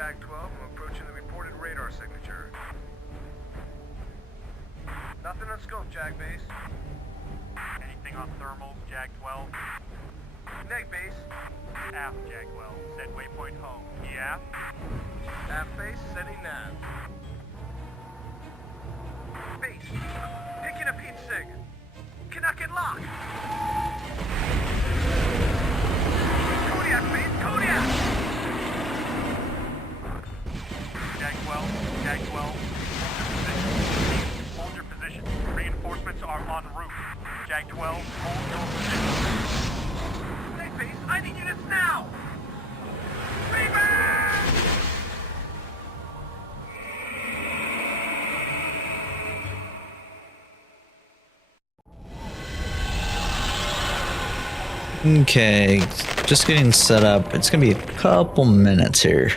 Jag 12. I'm approaching the reported radar signature. Nothing on scope, Jag Base. Anything on thermals, Jag 12? Neg Base. Aft, Jag 12. Set waypoint home. Yeah? Aft Base, setting nav. Base, picking up heat sig. Canuck and lock. Kodiak Base, Kodiak! Jag 12, Jag 12. Hold your position. Reinforcements are en route. Jag 12, hold your position. Neg Base, I need units now! Rebound! Okay, just getting set up. It's gonna be a couple minutes here.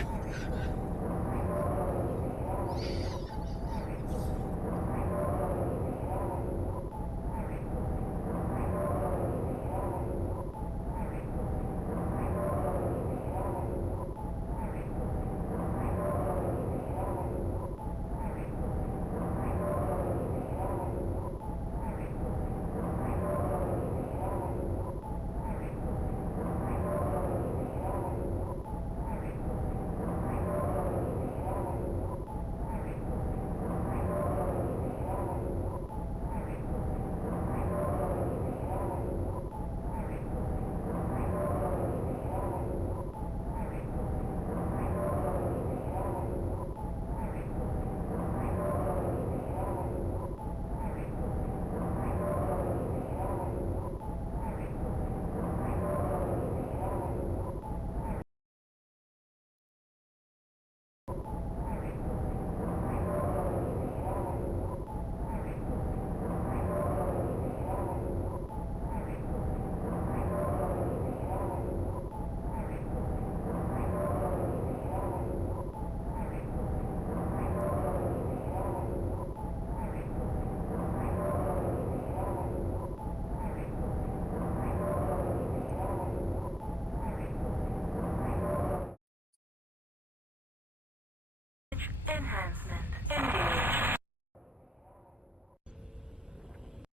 Enhancement engaged.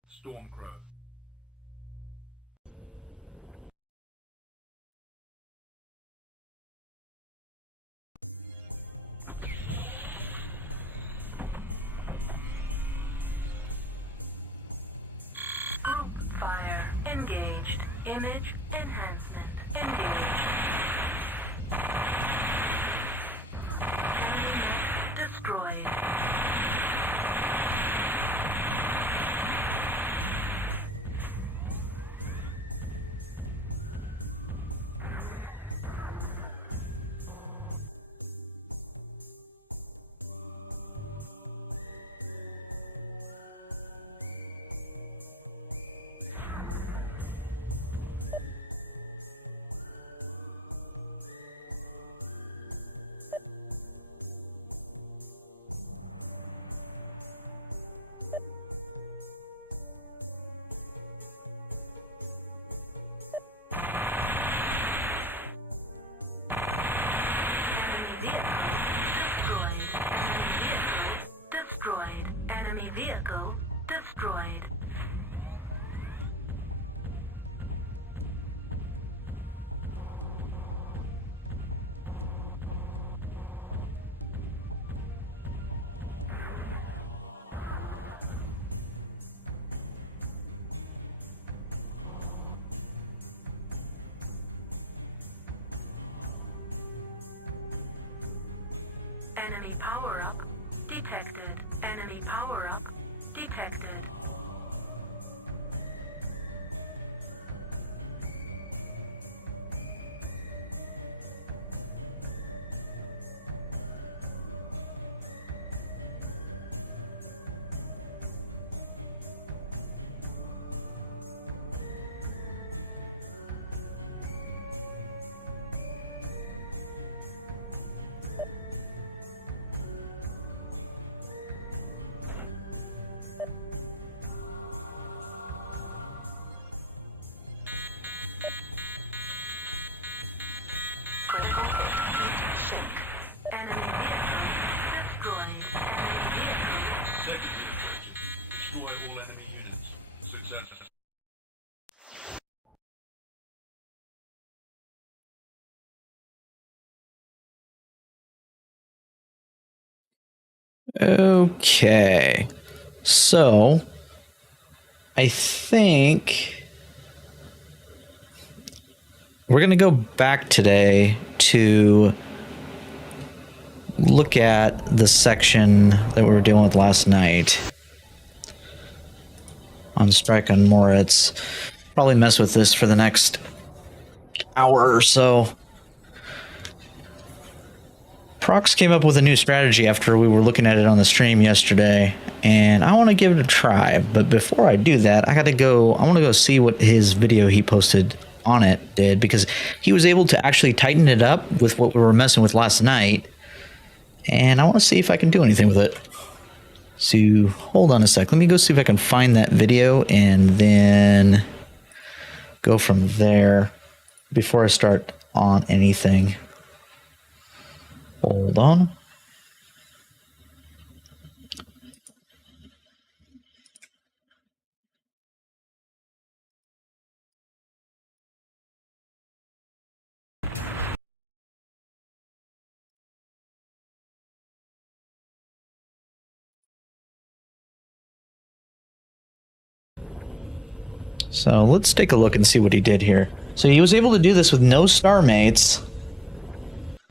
Stormcrow. Group fire engaged. Image enhancement engaged. Enemy net destroyed. Enemy vehicle destroyed. Enemy power-up detected. Enemy power-up detected. Okay. So, I think we're going to go back today to look at the section that we were dealing with last night on Strike on Moritz. Probably mess with this for the next hour or so. Prox came up with a new strategy after we were looking at it on the stream yesterday, and I want to give it a try. But before I do that, I want to go see what his video he posted on it did, because he was able to actually tighten it up with what we were messing with last night, and I want to see if I can do anything with it. So hold on a sec. Let me go see if I can find that video and then go from there before I start on anything. Hold on. So let's take a look and see what he did here. So he was able to do this with no star mates.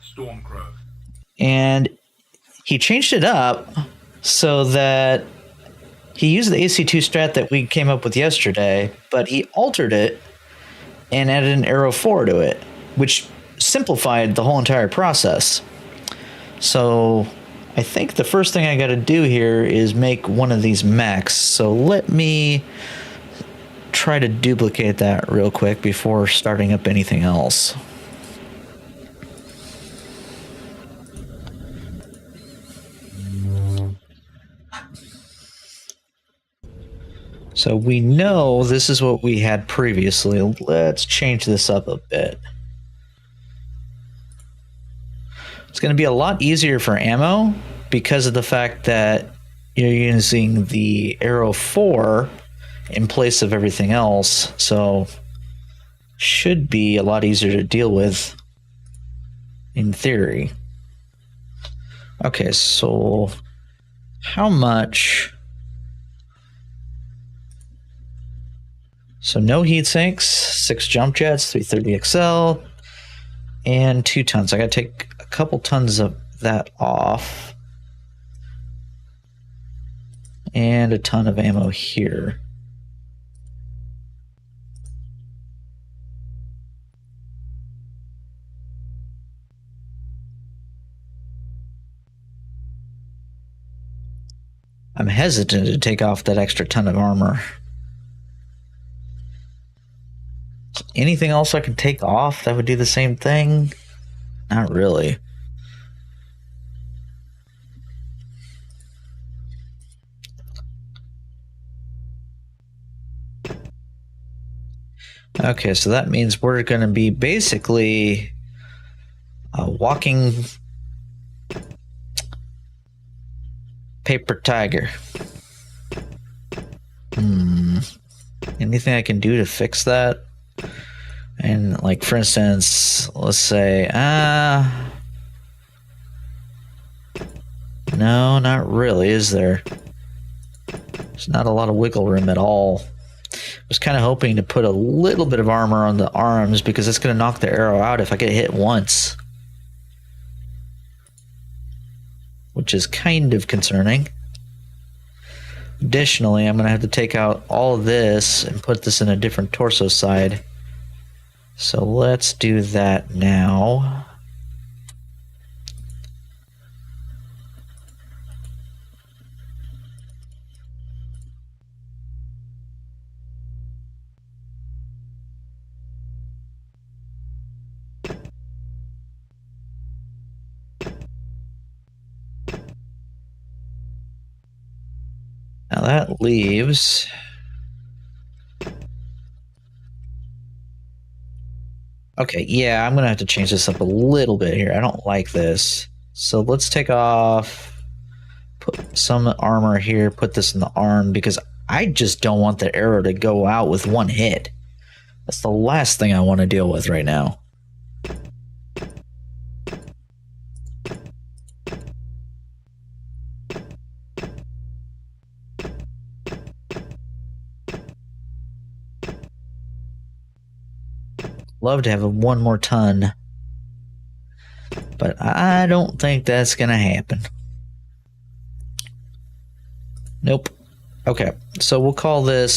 Stormcrow. And he changed it up so that he used the AC2 strat that we came up with yesterday, but he altered it and added an arrow 4 to it, which simplified the whole entire process. So I think the first thing I got to do here is make one of these mechs. So let me try to duplicate that real quick before starting up anything else. So we know this is what we had previously. Let's change this up a bit. It's going to be a lot easier for ammo because of the fact that you're using the arrow 4 in place of everything else. So should be a lot easier to deal with in theory. Okay, so how much? So no heat sinks, 6 jump jets, 330 XL, and 2 tons. I gotta take a couple tons of that off. And a ton of ammo here. I'm hesitant to take off that extra ton of armor. Anything else I can take off that would do the same thing? Not really. Okay, so that means we're going to be basically a walking paper tiger. Anything I can do to fix that? And like, for instance, let's say, no, not really, is there? There's not a lot of wiggle room at all. I was kind of hoping to put a little bit of armor on the arms because it's going to knock the arrow out if I get hit once. Which is kind of concerning. Additionally, I'm going to have to take out all of this and put this in a different torso side. So let's do that now. Now that leaves... Okay, yeah, I'm going to have to change this up a little bit here. I don't like this. So let's take off, put some armor here, put this in the arm, because I just don't want the arrow to go out with one hit. That's the last thing I want to deal with right now. Love to have a 1 more ton. But I don't think that's gonna happen. Nope. Okay, so we'll call this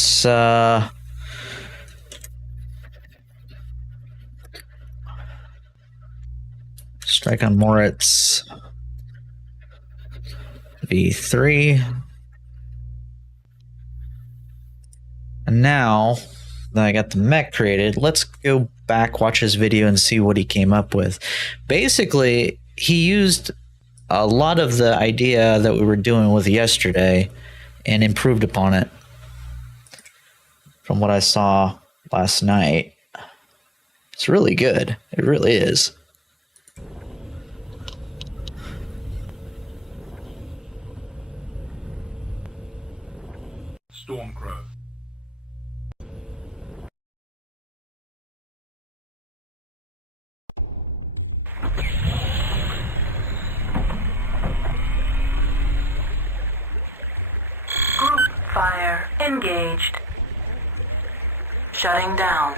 Strike on Moritz V3. And now that I got the mech created, let's go back, watch his video, and see what he came up with. Basically, he used a lot of the idea that we were doing with yesterday and improved upon it from what I saw last night. It's really good. It really is. Stormcrow. Group fire engaged. Shutting down.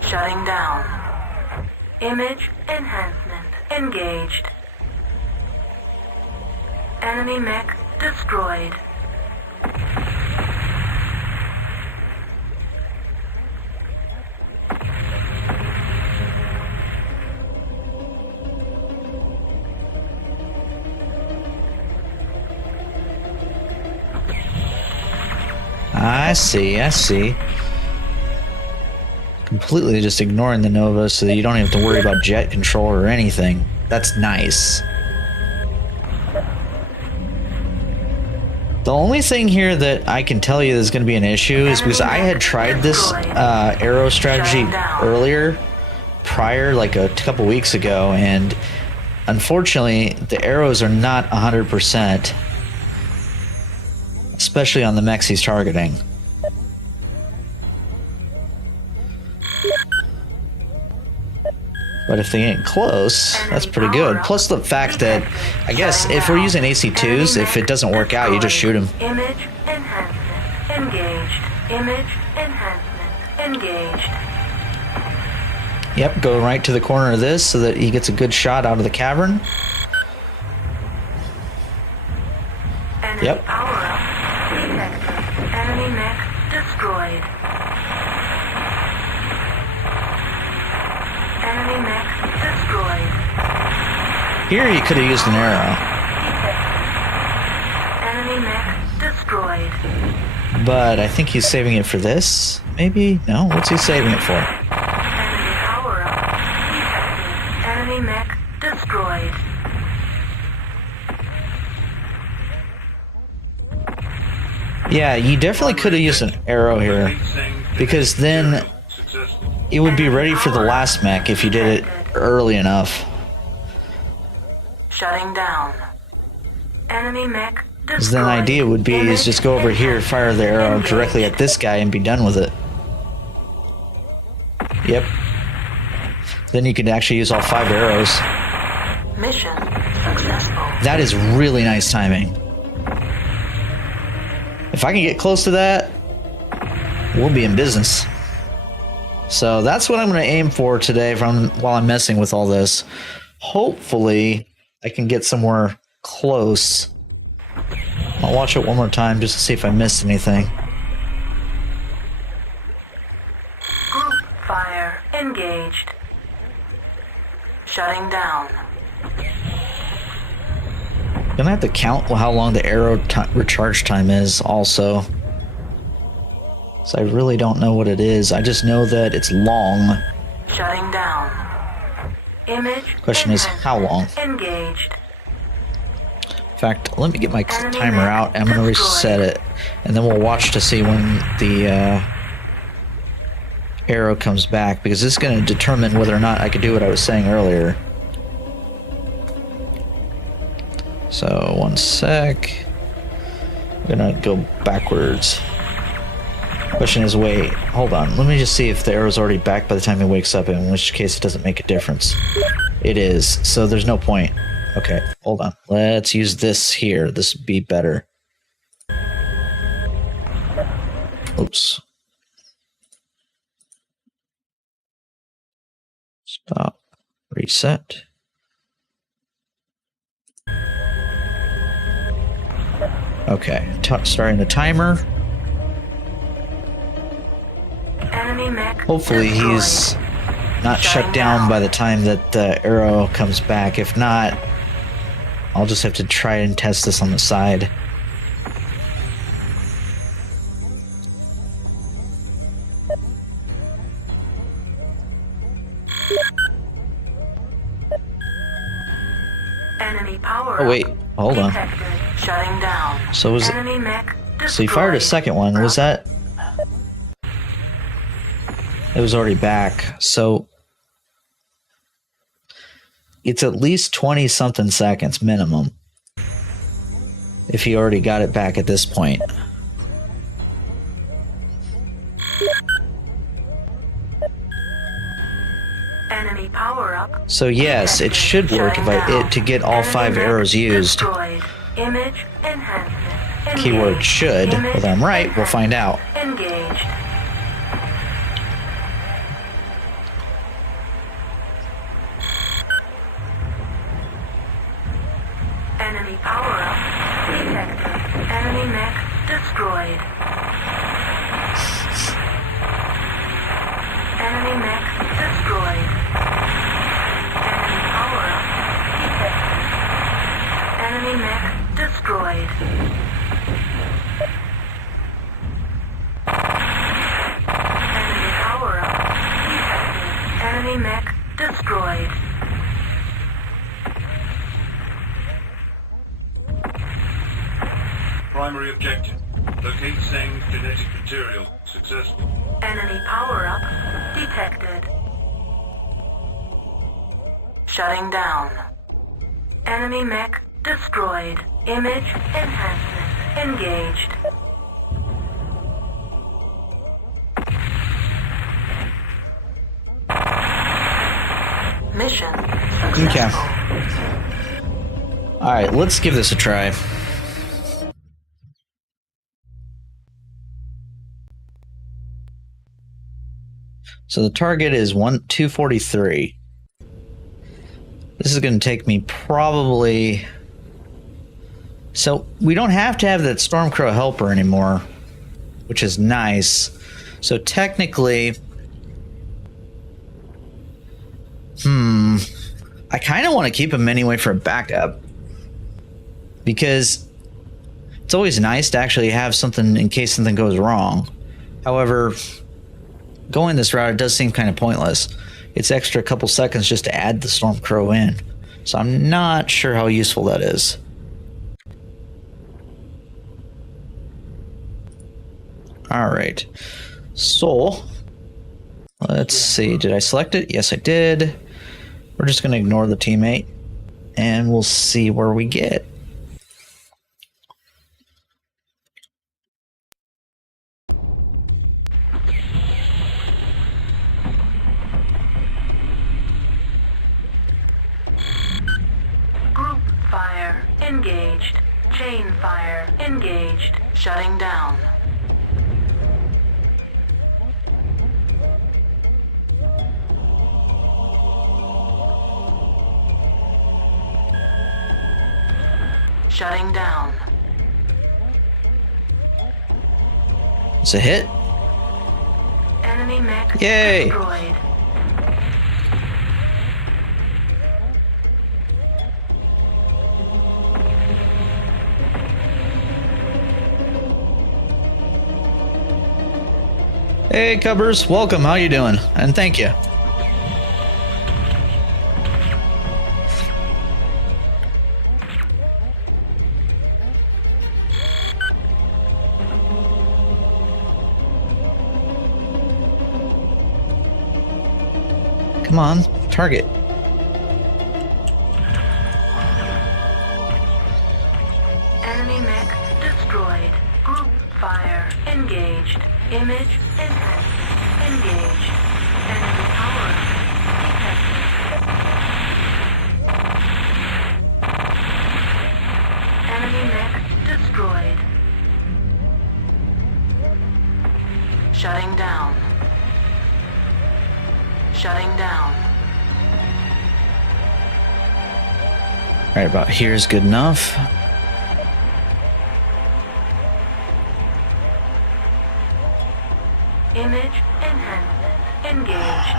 Shutting down. Image enhancement engaged. Enemy mech destroyed. I see. Completely just ignoring the Nova so that you don't have to worry about jet control or anything. That's nice. The only thing here that I can tell you is going to be an issue is because I had tried this arrow strategy earlier, prior, like a couple weeks ago, and unfortunately the arrows are not 100%, especially on the mechs he's targeting. But if they get close, that's pretty good. Plus the fact that, I guess, if we're using AC2s, if it doesn't work out, you just shoot him. Image enhancement engaged. Image enhancement engaged. Yep, go right to the corner of this so that he gets a good shot out of the cavern. Enemy Yep. power up detected. Enemy mech destroyed. Enemy mech destroyed. Here you could have used an arrow, Enemy mech destroyed. but I think he's saving it for this. Maybe? No? What's he saving it for? Enemy power up detected. Enemy mech destroyed. Yeah, you definitely could have used an arrow here, because then it would be ready for the last mech if you did it early enough. Shutting down. Enemy mech destroyed. Because then the idea would be is just go over here, fire the arrow directly at this guy, and be done with it. Yep. Then you could actually use all 5 arrows. Mission successful. That is really nice timing. If I can get close to that, we'll be in business. So that's what I'm going to aim for today while I'm messing with all this. Hopefully, I can get somewhere close. I'll watch it one more time just to see if I missed anything. Group fire engaged. Shutting down. Gonna have to count how long the arrow recharge time is also. So I really don't know what it is. I just know that it's long. Shutting down. Image. Question is, how long? Engaged. In fact, let me get my timer out. I'm gonna reset it, and then we'll watch to see when the arrow comes back, because this is gonna determine whether or not I could do what I was saying earlier. So, one sec. I'm gonna go backwards. Question is, wait, hold on. Let me just see if the arrow's already back by the time he wakes up, in which case it doesn't make a difference. It is, so there's no point. Okay, hold on. Let's use this here. This would be better. Oops. Stop. Reset. Okay, starting the timer. Enemy mech Hopefully destroyed. he's not shut down by the time that the arrow comes back. If not, I'll just have to try and test this on the side. Enemy power. Oh wait, hold on. detected. Shutting down. So was Enemy mech so you fired a destroyed. second one? Was that? It was already back. So it's at least 20 something seconds minimum. If he already got it back at this point. Enemy power up. So yes, it should work if to get all 5 arrows used. Destroyed. Image enhancement. Keyword Engaged. should. Image Whether I'm right, we'll find out. Engaged. Enemy power up. Detected. Enemy mech destroyed. Enemy mech destroyed. Enemy power up. Detected. Enemy mech destroyed. Enemy power up. Detected. Enemy mech destroyed. Primary objective. Locate Zeng's genetic material. Successful. Enemy power up detected. Shutting down. Enemy mech destroyed. Image enhancement engaged. Mission Okay. successful. Alright, let's give this a try. So the target is 243. This is going to take me probably... So we don't have to have that Stormcrow helper anymore, which is nice. So technically... I kind of want to keep him anyway for a backup. Because it's always nice to actually have something in case something goes wrong. However... going this route, it does seem kind of pointless. It's extra couple seconds just to add the Stormcrow in. So I'm not sure how useful that is. Alright. So, let's see. Did I select it? Yes, I did. We're just going to ignore the teammate. And we'll see where we get. Group fire engaged. Chain fire engaged. Shutting down. Shutting down. It's a hit. Enemy mech Yay. destroyed. Hey, Cubbers. Welcome. How you doing? And thank you. Come on, target. Enemy mech destroyed. Group fire engaged. Image enhanced. Engaged. Enemy power detected. Right about here is good enough. Image enhancement engaged.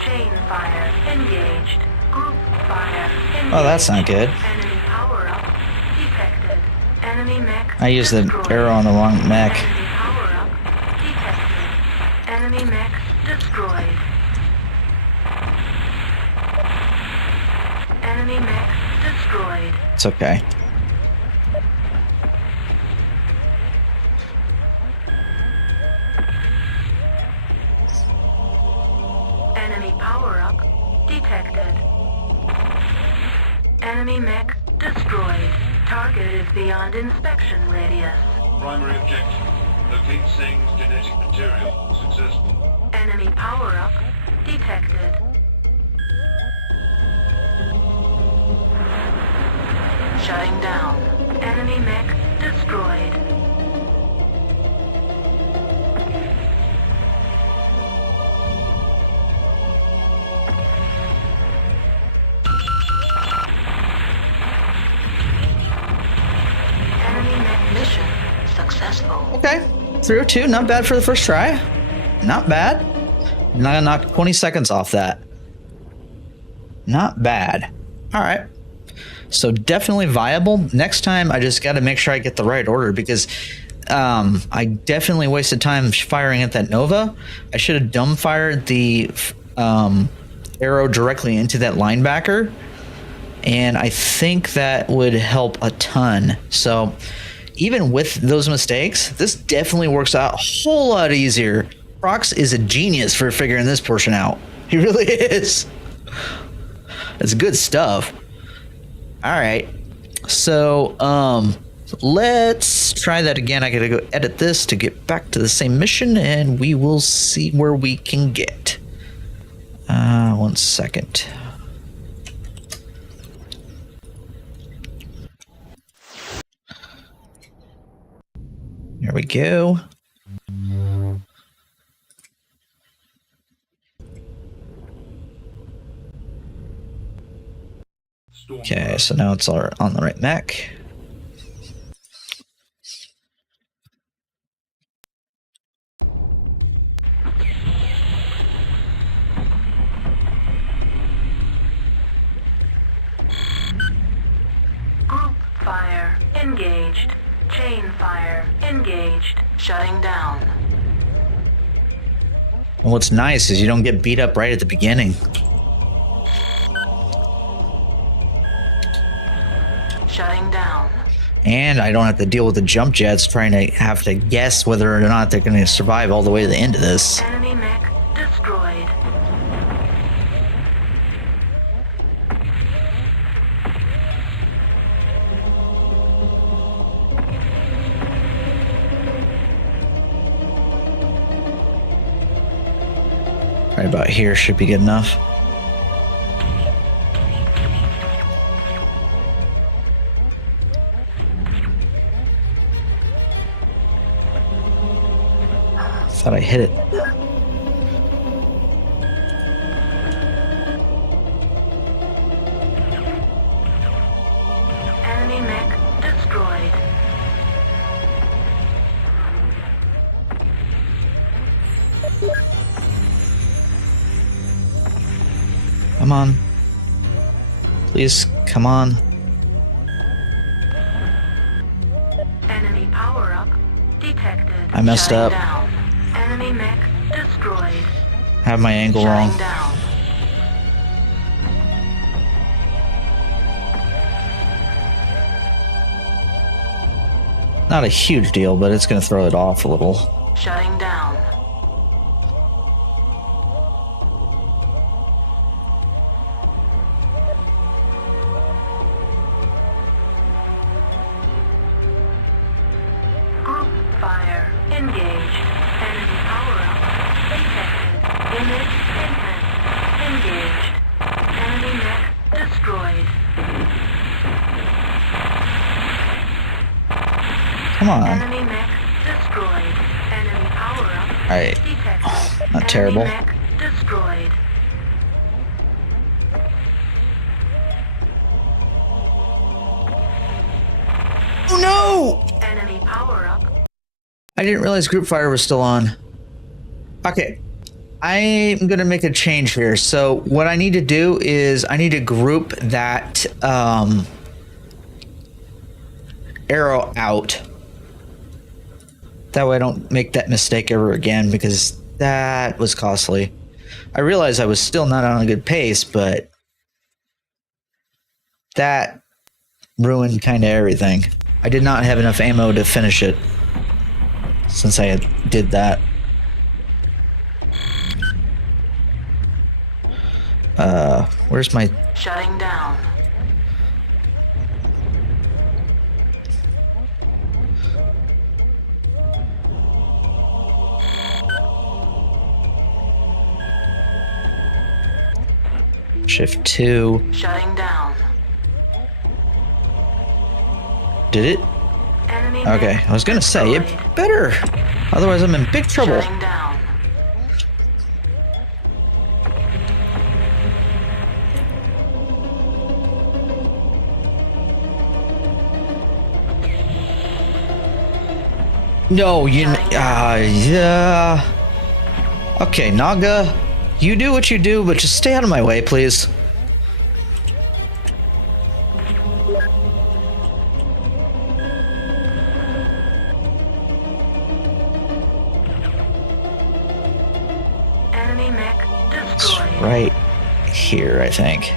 Chain fire engaged. Group fire engaged. Oh, that's not good. Enemy power up detected. Enemy mech. I used the destroyed. arrow on the wrong mech. Enemy power up detected. Enemy mech destroyed. Enemy mech destroyed. It's okay. Enemy power up detected. Enemy mech destroyed. Target is beyond inspection radius. Primary objective. Locate Sing's genetic material. Successful. Enemy power up detected. Shutting down. Enemy mech destroyed. Enemy mech mission successful. Okay. Through 2. Not bad for the first try. Not bad. Not gonna knock 20 seconds off that. Not bad. All right. So definitely viable. Next time, I just got to make sure I get the right order because I definitely wasted time firing at that Nova. I should have dumb fired the arrow directly into that linebacker. And I think that would help a ton. So even with those mistakes, this definitely works out a whole lot easier. Prox is a genius for figuring this portion out. He really is. It's good stuff. All right. So let's try that again. I gotta go edit this to get back to the same mission, and we will see where we can get. 1 second. Here we go. Okay, so now it's on the right mech. Group fire engaged. Chain fire engaged. Shutting down. And what's nice is you don't get beat up right at the beginning. Shutting down. And I don't have to deal with the jump jets trying to have to guess whether or not they're going to survive all the way to the end of this. Enemy mech destroyed. Right about here should be good enough. Thought I hit it. Enemy mech destroyed. Come on. Please, come on. Enemy power up detected. I messed Shutting up. Down. Enemy mech destroyed. Have my angle Shutting wrong. down. Not a huge deal, but it's going to throw it off a little. Shutting down. Group fire engaged. Enemy power up detected. Image enhanced. Engaged. Enemy mech destroyed. Come on. Enemy mech destroyed. Enemy power up Alright. detected. Not terrible. Enemy mech destroyed. Oh no! Enemy power-up. I didn't realize group fire was still on. Okay. I'm gonna make a change here. So what I need to do is I need to group that arrow out. That way I don't make that mistake ever again, because that was costly. I realized I was still not on a good pace, but that ruined kind of everything. I did not have enough ammo to finish it since I did that. Where's my... Shutting down. Shift 2. Shutting down. Did it? Enemy Okay, I was gonna say, it better. Otherwise I'm in big trouble. Shutting down. No, yeah. Okay, Naga, you do what you do, but just stay out of my way, please. Enemy mech It's destroyed. right here, I think.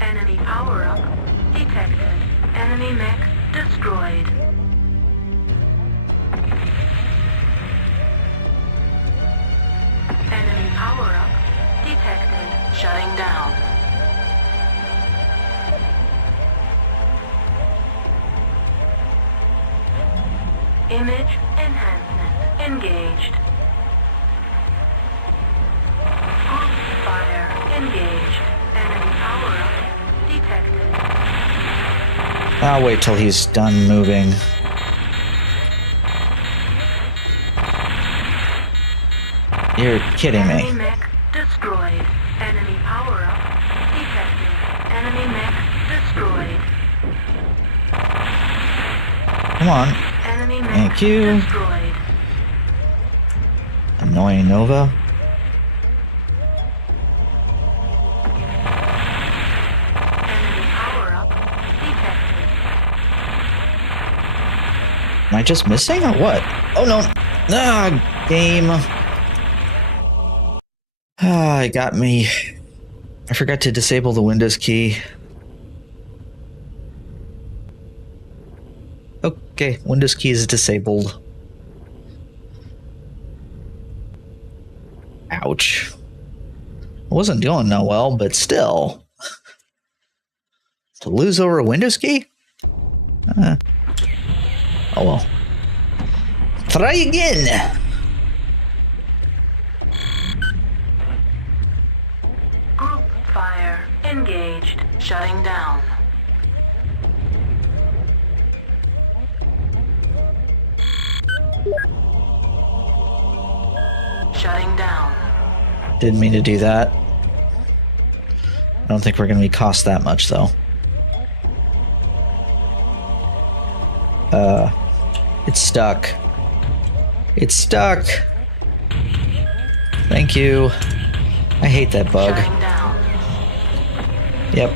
Enemy power-up detected. Enemy mech destroyed. Enemy power-up detected. Shutting down. Image enhancement engaged. Group fire engaged. Enemy power-up detected. I'll wait till he's done moving. You're kidding Enemy me. mech destroyed. Enemy power-up detected. Enemy mech destroyed. Come on. Enemy mech Thank you. destroyed. Annoying Nova. Enemy power-up detected. Am I just missing or what? Oh no. Ah, game. Ah, it got me. I forgot to disable the Windows key. Okay, Windows key is disabled. Ouch. I wasn't doing that well, but still. To lose over a Windows key? Oh well. Try again! Group fire engaged. Shutting down. Shutting down. Didn't mean to do that. I don't think we're going to be cost that much, though. It's stuck. It's stuck. Thank you. I hate that bug. Shutting down. Yep.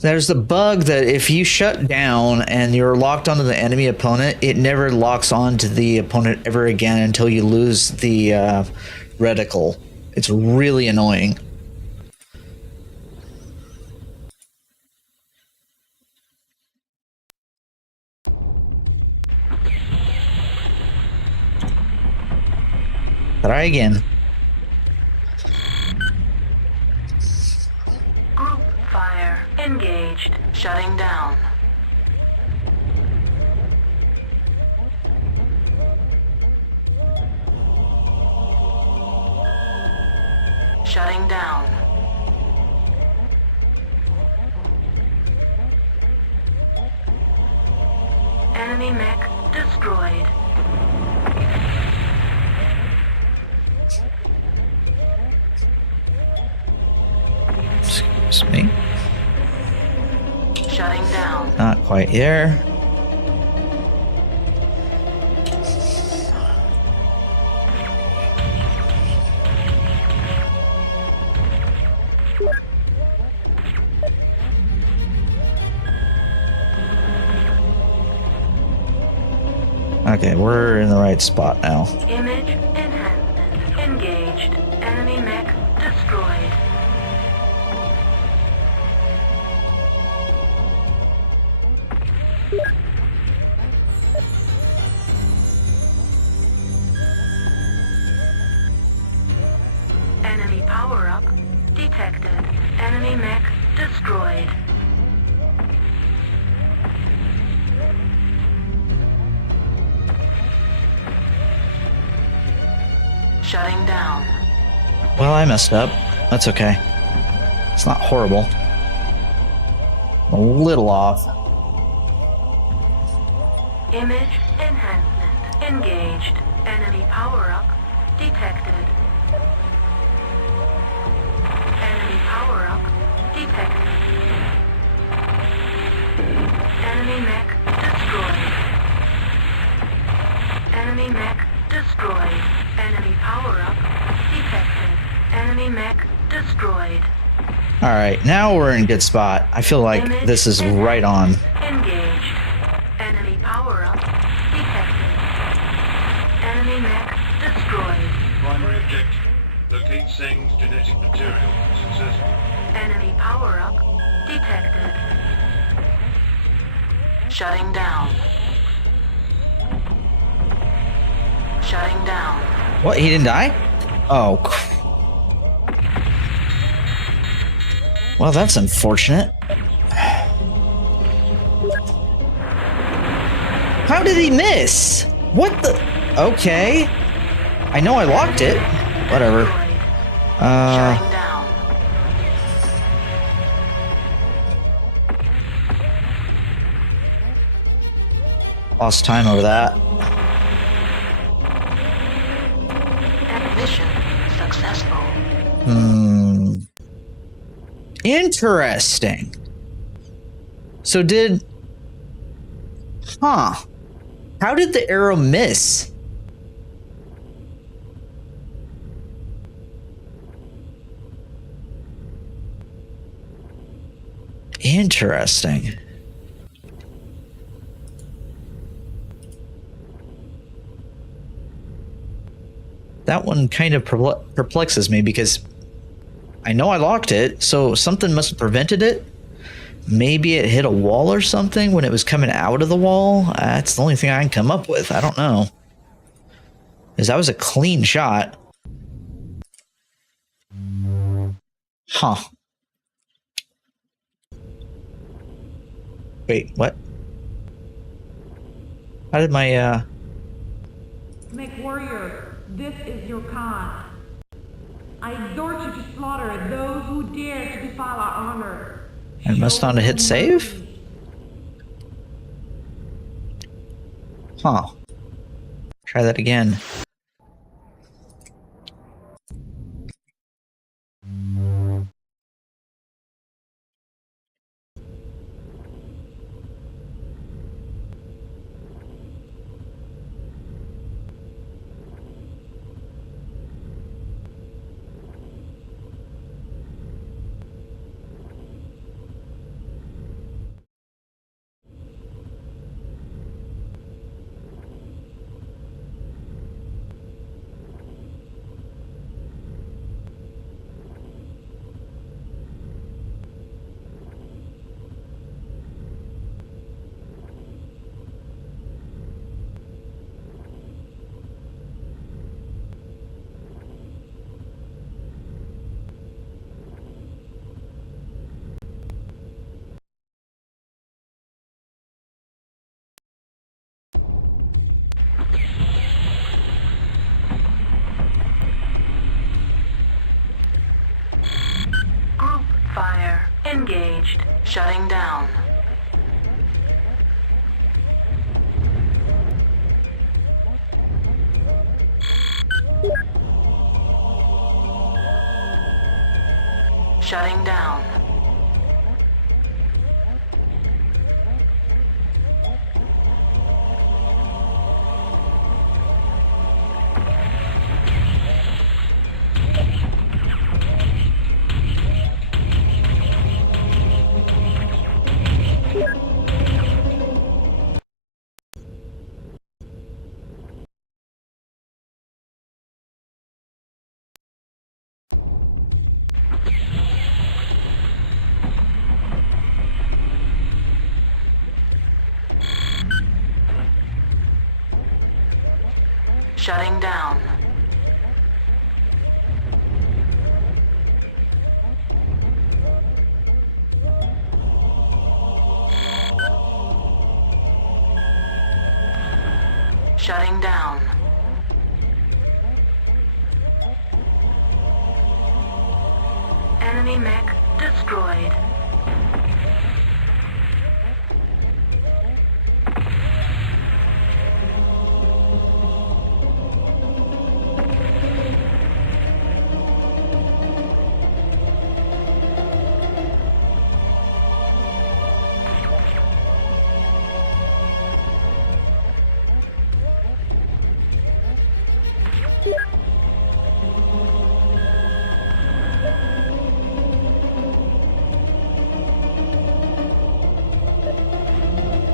There's the bug that if you shut down and you're locked onto the enemy opponent, it never locks onto the opponent ever again until you lose the reticle. It's really annoying. Try again. Group fire engaged. Shutting down. Shutting down. Enemy mech destroyed. Excuse me. Shutting down. Not quite there. Okay, we're in the right spot now. Image enhancement engaged. Enemy mech destroyed. Enemy power-up detected. Enemy mech destroyed. Shutting down. Well, I messed up. That's okay. It's not horrible. I'm a little off. Image enhancement engaged. Enemy power-up detected. Enemy power-up detected. Enemy mech destroyed. Enemy mech destroyed. Enemy power-up detected. Enemy mech destroyed. Alright, now we're in a good spot. I feel like Image this is right on. engaged. Enemy power-up detected. Enemy mech destroyed. Primary objective. Locate Seng's genetic material. Successful. Enemy power-up detected. Shutting down. Shutting down. What? He didn't die? Oh. Well, that's unfortunate. How did he miss? What the? Okay. I know I locked it. Whatever. Shutting down. Lost time over that. Mission successful. Interesting. So did... Huh. How did the arrow miss? Interesting. That one kind of perplexes me because I know I locked it, so something must have prevented it. Maybe it hit a wall or something when it was coming out of the wall. That's the only thing I can come up with. I don't know. Because that was a clean shot. Huh. Wait, what? How did my, MechWarrior, this is your Khan. I exhort you to slaughter those who dare to defile our honor. I must not have hit save? Huh. Try that again. engaged. Shutting down. Shutting down. Shutting down. Shutting down. Enemy mech destroyed.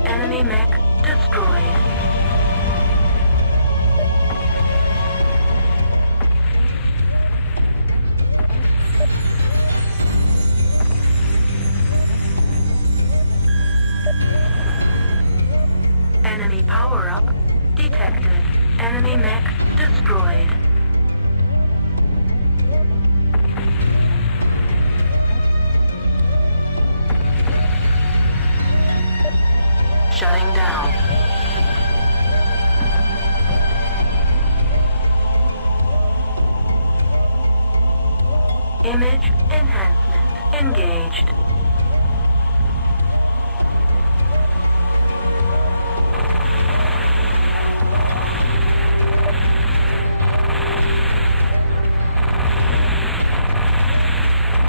Enemy mech destroyed. Enemy power-up detected. Enemy mech destroyed. Shutting down. Image enhancement engaged.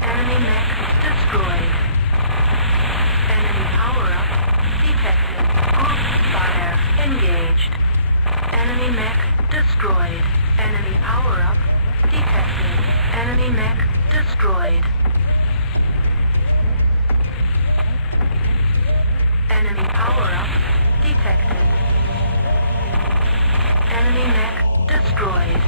Enemy mech destroyed. Enemy power-up detected. Group fire engaged. Enemy mech destroyed. Enemy power-up detected. Enemy mech destroyed. Enemy power-up detected. Enemy mech destroyed.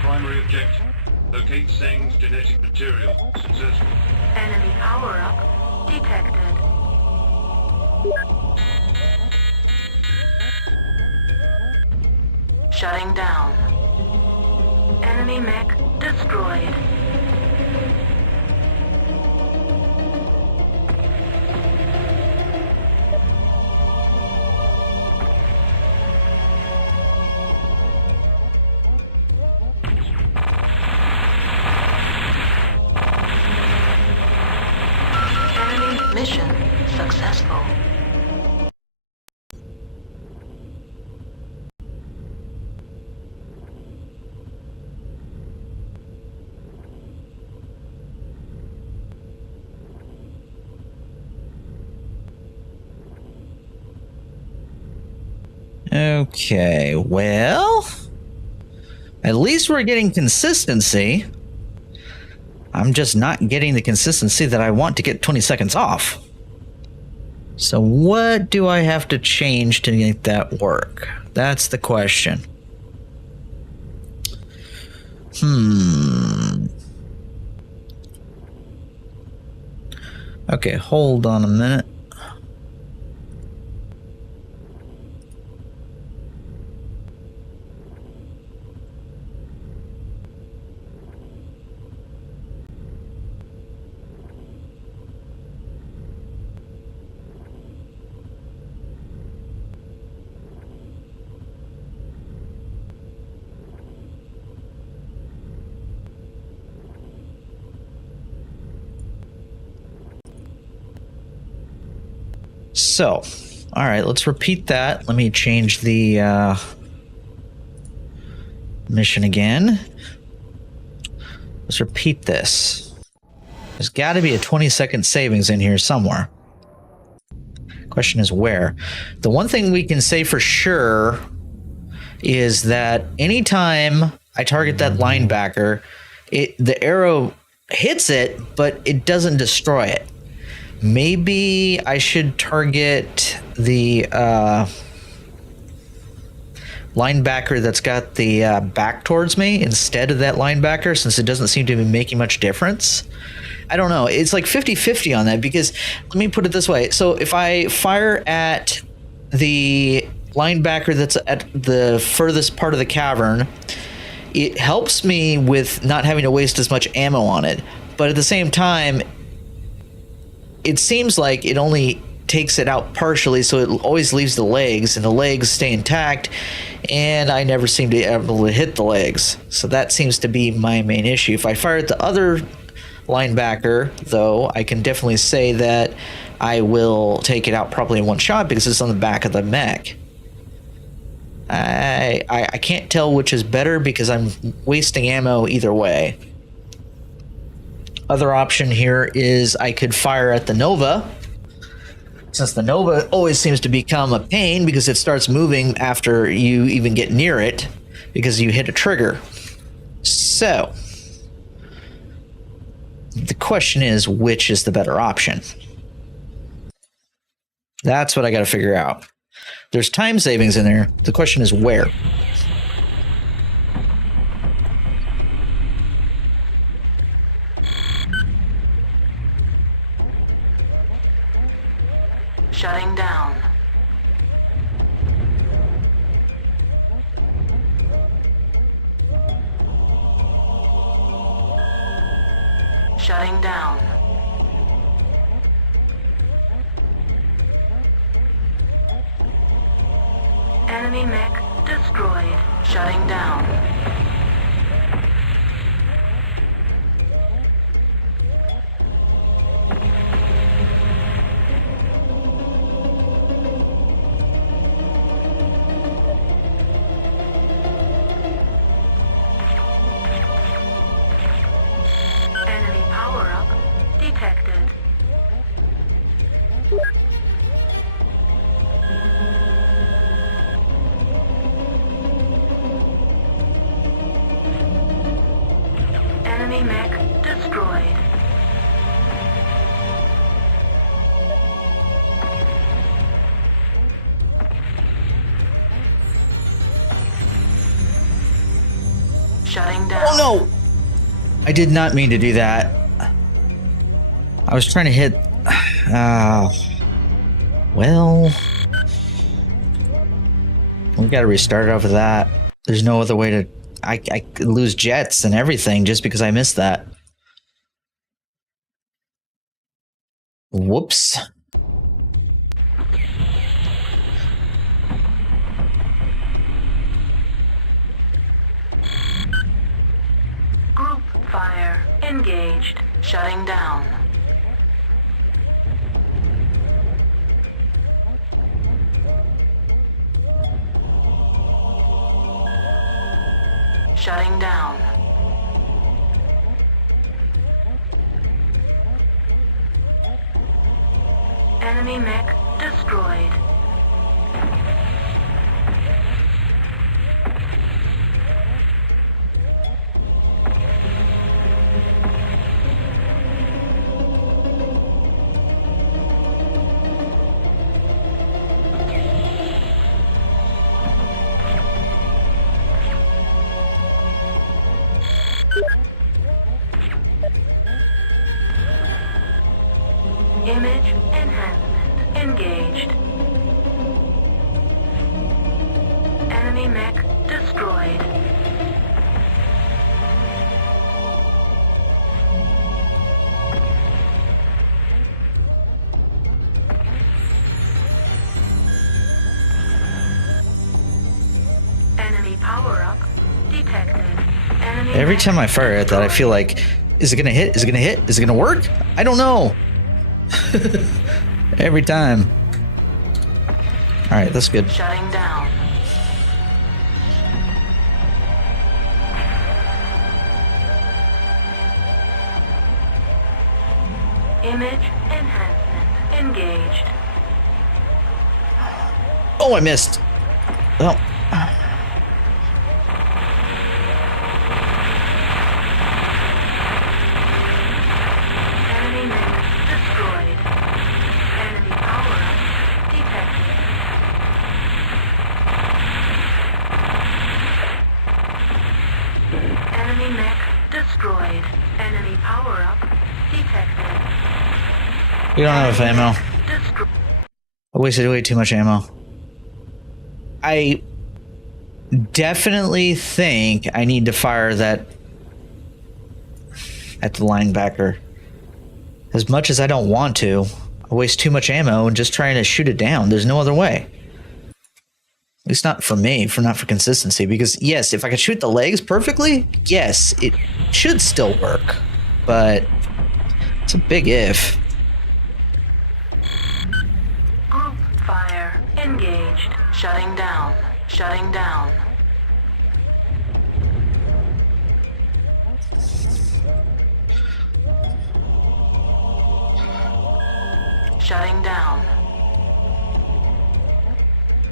Primary objective. Locate Seng's genetic material. Successful. Enemy power-up detected. Shutting down. Enemy mech destroyed. Enemy mission successful. Okay, well, at least we're getting consistency. I'm just not getting the consistency that I want to get 20 seconds off. So what do I have to change to make that work? That's the question. Okay, hold on a minute. So, all right, let's repeat that. Let me change the mission again. Let's repeat this. There's got to be a 20-second savings in here somewhere. Question is where? The one thing we can say for sure is that anytime I target that linebacker, the arrow hits it, but it doesn't destroy it. Maybe I should target the linebacker that's got the back towards me instead of that linebacker, since it doesn't seem to be making much difference. I don't know. It's like 50-50 on that, because let me put it this way. So if I fire at the linebacker that's at the furthest part of the cavern, it helps me with not having to waste as much ammo on it. But at the same time, it seems like it only takes it out partially, so it always leaves the legs, and the legs stay intact, and I never seem to be able to hit the legs. So that seems to be my main issue. If I fire at the other linebacker, though, I can definitely say that I will take it out probably in one shot because it's on the back of the mech. I can't tell which is better because I'm wasting ammo either way. Other option here is I could fire at the Nova, since the Nova always seems to become a pain because it starts moving after you even get near it because you hit a trigger. So the question is, which is the better option? That's what I got to figure out. There's time savings in there. The question is where? Shutting down. Shutting down. Enemy mech destroyed. Shutting down. Enemy power-up detected. Enemy mech destroyed. Shutting down. Oh no! I did not mean to do that. I was trying to hit... well... we gotta restart off of that. There's no other way to... I could lose jets and everything just because I missed that. Whoops. Group fire engaged. Shutting down. Shutting down. Enemy mech destroyed. Image enhancement engaged. Enemy mech destroyed. Enemy power-up detected. Enemy Every mech time I fire at that, I feel like, is it gonna hit? Is it gonna hit? Is it gonna work? I don't know. Every time. Alright, that's good. Shutting down. Image enhancement engaged. Oh, I missed. Oh. Enemy mech destroyed. Enemy power-up detected. Enemy mech destroyed. Enemy power-up detected. We don't have ammo. Destroyed. I wasted way too much ammo. I definitely think I need to fire that at the linebacker. As much as I don't want to, I waste too much ammo and just trying to shoot it down. There's no other way. At least not for me, not for consistency. Because yes, if I could shoot the legs perfectly, yes, it should still work. But it's a big if. Group fire engaged. Shutting down. Shutting down. Shutting down.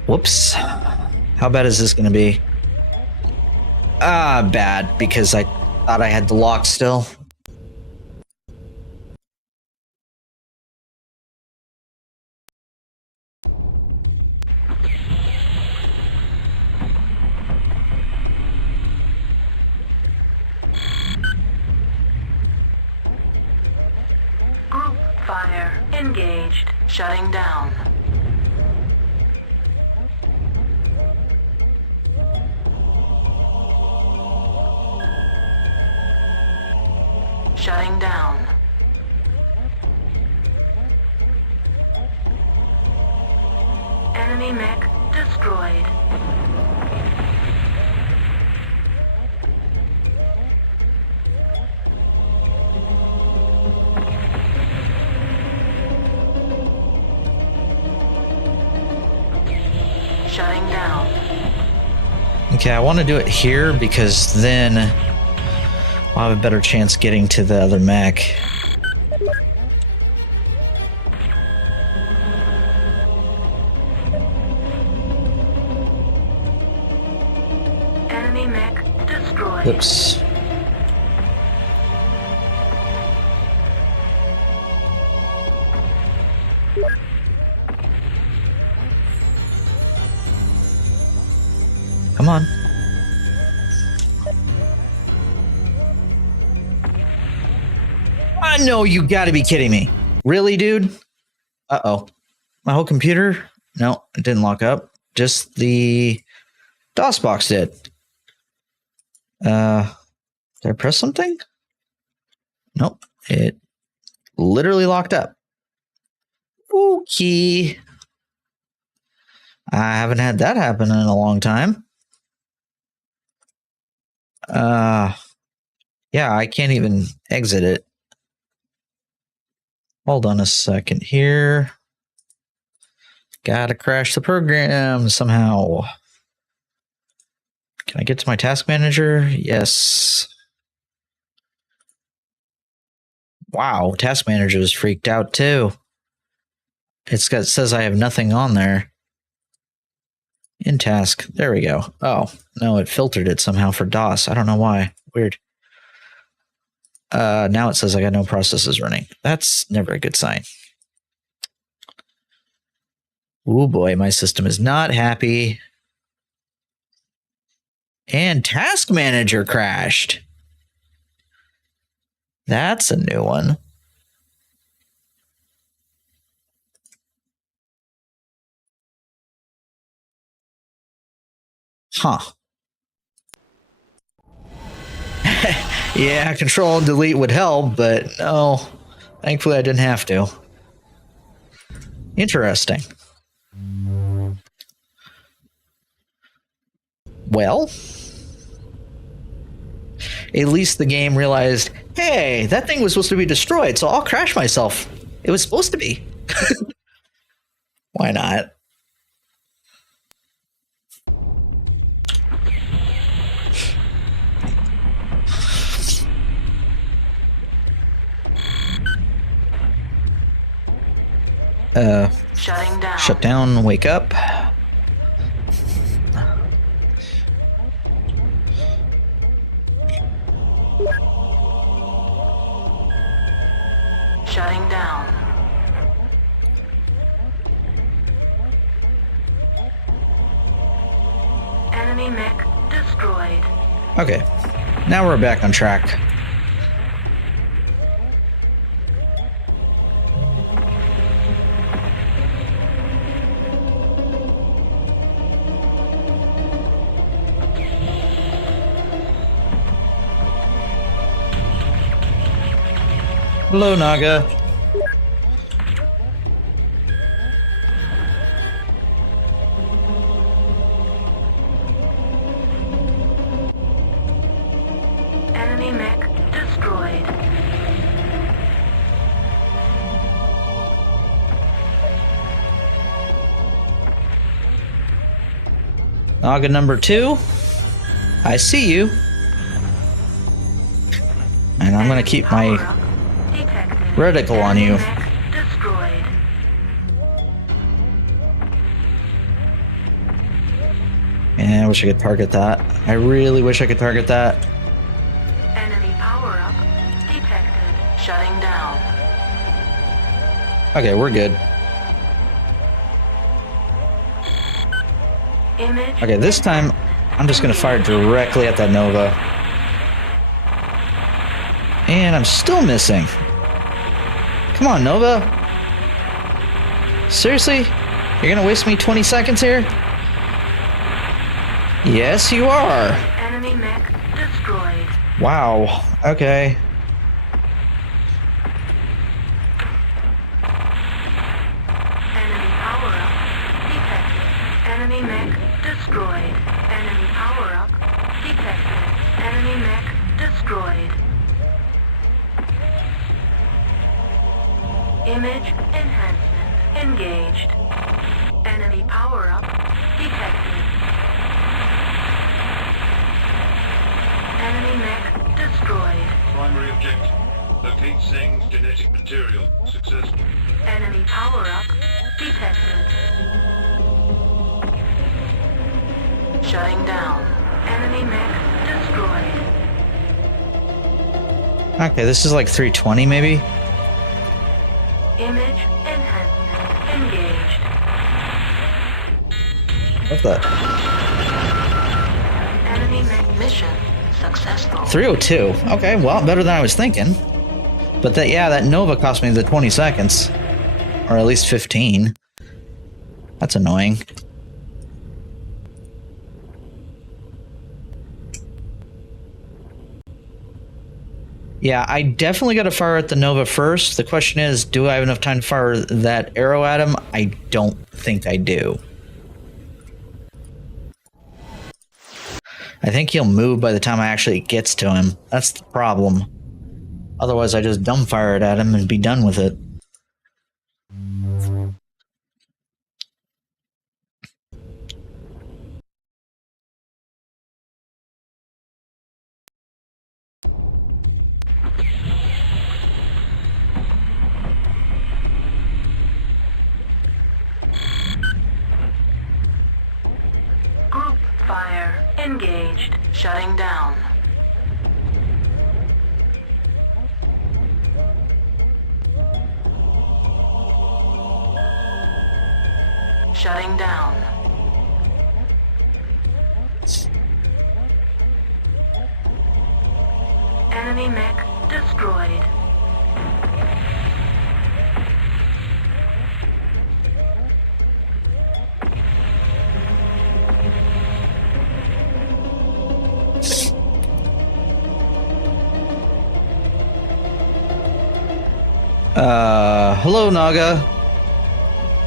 Whoops. How bad is this going to be? Bad, because I thought I had the lock still. Group fire engaged. Shutting down. Shutting down. Enemy mech destroyed. Shutting down. Okay, I want to do it here because then I'll have a better chance getting to the other mech. Enemy mech destroyed. Oops. Come on. I know, you gotta be kidding me. Really, dude? Uh-oh. My whole computer? No, it didn't lock up. Just the DOS box did. Did I press something? Nope. It literally locked up. Okay. I haven't had that happen in a long time. Yeah, I can't even exit it. Hold on a second here. Gotta crash the program somehow. Can I get to my task manager? Yes. Wow, task manager is freaked out too. It says I have nothing on there. In task. There we go. Oh, no, it filtered it somehow for DOS. I don't know why. Weird. Now it says I got no processes running. That's never a good sign. Oh boy, my system is not happy. And task manager crashed. That's a new one. Huh. Yeah, control and delete would help, but no. Thankfully I didn't have to. Interesting. Well, at least the game realized, hey, that thing was supposed to be destroyed, so I'll crash myself. It was supposed to be. Why not? Shutting down. Shut down, wake up. Shutting down. Enemy mech destroyed. Okay, now we're back on track. Hello, Naga. Enemy mech destroyed. Naga number 2. I see you. And I'm gonna keep my reticle on you. Destroyed. Yeah, I wish I could target that. I really wish I could target that. Enemy power up detected. Shutting down. Okay, we're good. Image. Okay, this time I'm just gonna fire directly at that Nova. And I'm still missing. Come on, Nova. Seriously? You're gonna waste me 20 seconds here? Yes, you are. Enemy mech destroyed. Wow. Okay. Enemy power up detected. Enemy mech destroyed. Enemy power up detected. Enemy mech destroyed. Image enhancement engaged. Enemy power up detected. Enemy mech destroyed. Primary objective. Locate Sing's genetic material. Successful. Enemy power up detected. Shutting down. Enemy mech destroyed. Okay, this is like 320 maybe? Image enhancement engaged. What's that? Enemy mech mission successful. 302. Okay, well, better than I was thinking. But that, yeah, that Nova cost me the 20 seconds. Or at least 15. That's annoying. Yeah, I definitely got to fire at the Nova first. The question is, do I have enough time to fire that arrow at him? I don't think I do. I think he'll move by the time I actually gets to him. That's the problem. Otherwise, I just dumbfire it at him and be done with it. Group fire engaged. Shutting down. Shutting down. Enemy mech destroyed. Hello, Naga.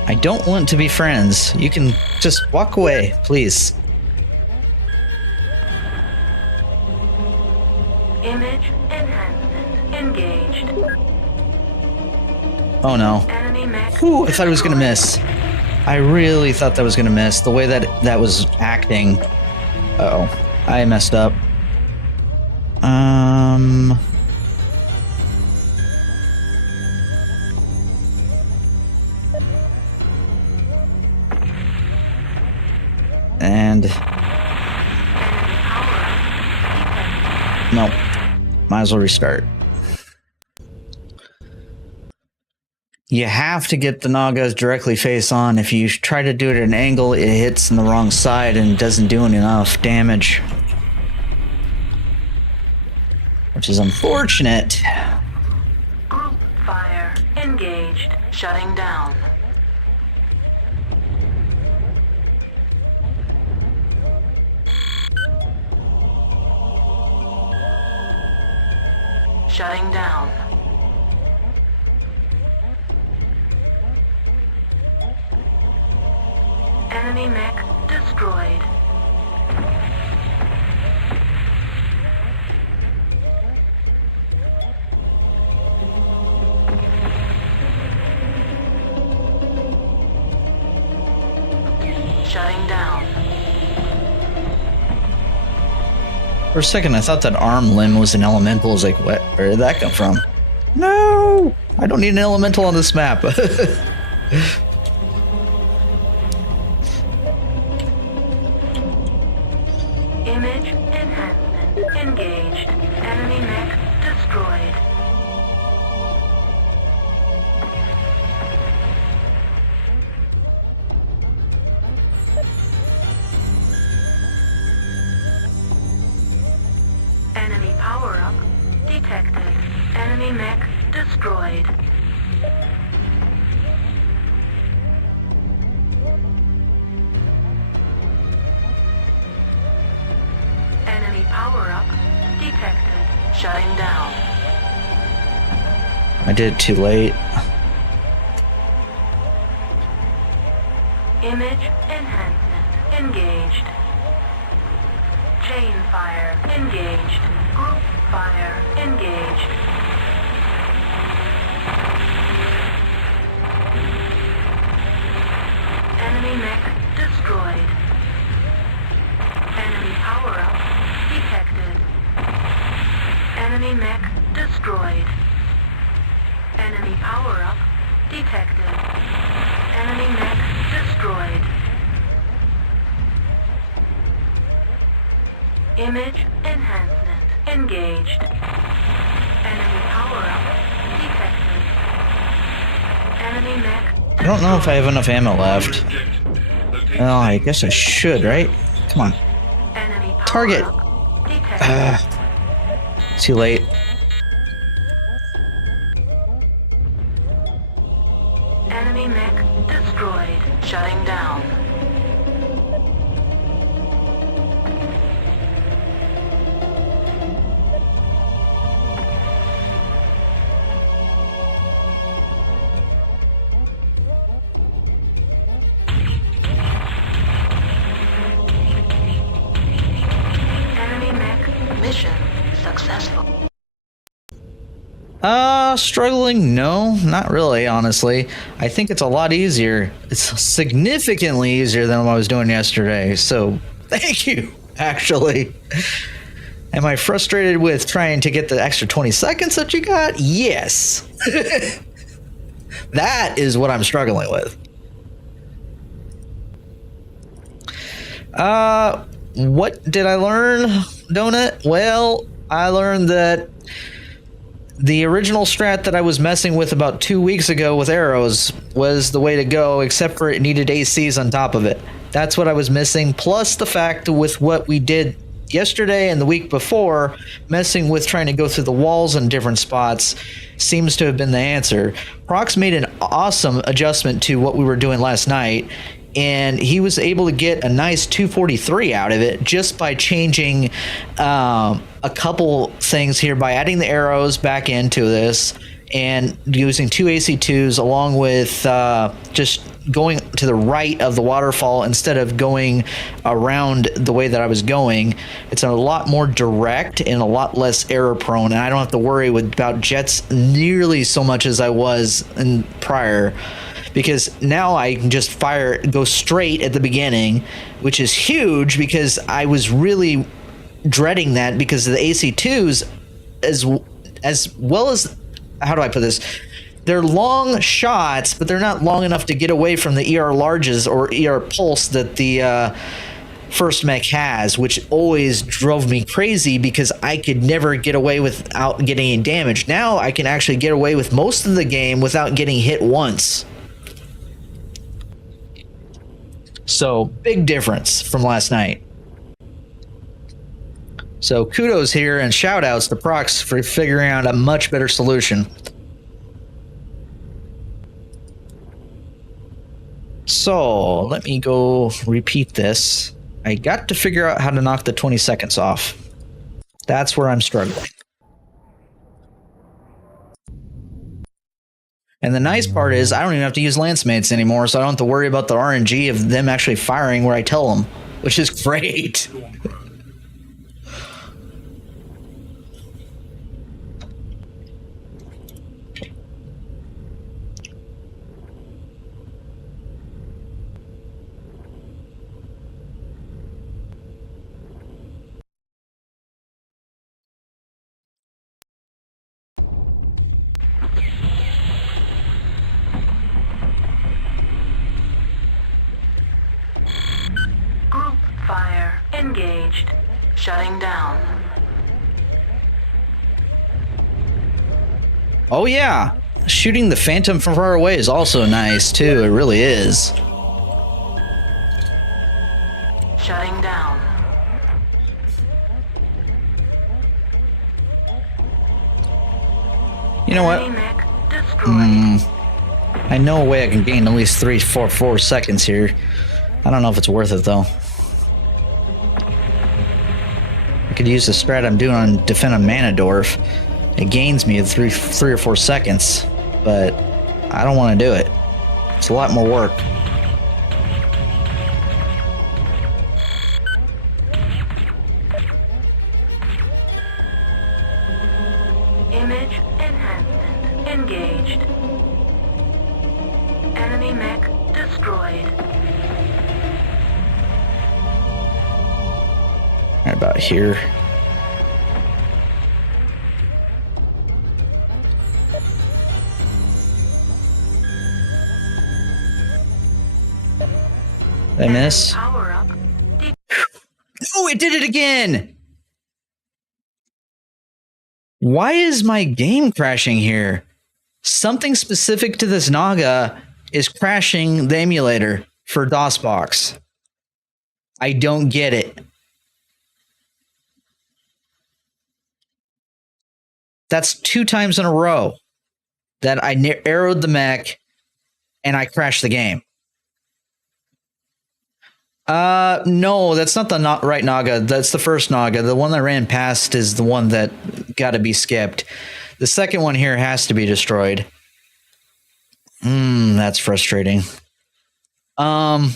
I don't want to be friends. You can just walk away, please. Image enhancement engaged. Oh no. Enemy mech. Ooh, I thought it was gonna miss. I really thought that was gonna miss. The way that was acting. Uh-oh. I messed up. and no, might as well restart. You have to get the Nagas directly face on. If you try to do it at an angle, it hits on the wrong side and doesn't do enough damage, which is unfortunate. Group fire engaged. Shutting down. Shutting down. Enemy mech destroyed. Shutting down. For a second, I thought that arm limb was an elemental. I was like, what? Where did that come from? No! I don't need an elemental on this map. Image enhancement engaged. Enemy mech destroyed. Enemy power-up detected. Enemy mech destroyed. Enemy power-up detected. Shutting down. I did it too late. Image enhancement engaged. Chain fire engaged. Group fire engaged. Enemy mech destroyed. Enemy power-up detected. Enemy mech destroyed. Enemy power-up detected. Enemy mech destroyed. Image enhancement engaged. Enemy power-up detected. Enemy mech I don't know if I have enough ammo left. Well, I guess I should, right? Come on. Enemy Target. power-up detected. Too late. Enemy mech destroyed. Shutting down. Enemy mech mission successful. Struggling? No, not really, honestly. I think it's a lot easier. It's significantly easier than what I was doing yesterday. So, thank you, actually. Am I frustrated with trying to get the extra 20 seconds that you got? Yes. That is what I'm struggling with. What did I learn, Donut? Well, I learned that the original strat that I was messing with about 2 weeks ago with arrows was the way to go, except for it needed ACs on top of it. That's what I was missing, plus the fact with what we did yesterday and the week before, messing with trying to go through the walls in different spots seems to have been the answer. Prox made an awesome adjustment to what we were doing last night, and he was able to get a nice 243 out of it just by changing a couple things here, by adding the arrows back into this and using 2 AC2s along with just going to the right of the waterfall instead of going around the way that I was going. It's a lot more direct and a lot less error prone, and I don't have to worry about jets nearly so much as I was in prior, because now I can just go straight at the beginning, which is huge because I was really dreading that because of the AC2s as well as, how do I put this? They're long shots, but they're not long enough to get away from the ER larges or ER pulse that the first mech has, which always drove me crazy because I could never get away without getting any damage. Now I can actually get away with most of the game without getting hit once. So, big difference from last night. So, kudos here and shout outs to Prox for figuring out a much better solution. So, let me go repeat this. I got to figure out how to knock the 20 seconds off. That's where I'm struggling. And the nice part is I don't even have to use lance mates anymore, so I don't have to worry about the RNG of them actually firing where I tell them, which is great. Group fire engaged. Shutting down. Oh yeah, shooting the Phantom from far away is also nice too, it really is. Shutting down. You know what? Enemy mech destroyed. I know a way I can gain at least 4 seconds here. I don't know if it's worth it though. I could use the strat I'm doing on Defend on Manadorf. It gains me 3 or 4 seconds, but I don't want to do it. It's a lot more work. Image enhancement engaged. Enemy mech destroyed. Right about here. Did I miss? Power up. Oh, it did it again! Why is my game crashing here? Something specific to this Naga is crashing the emulator for DOSBox. I don't get it. That's 2 times in a row that I arrowed the mech and I crashed the game. No, that's not the right Naga. That's the first Naga. The one that ran past is the one that got to be skipped. The second one here has to be destroyed. That's frustrating. Well,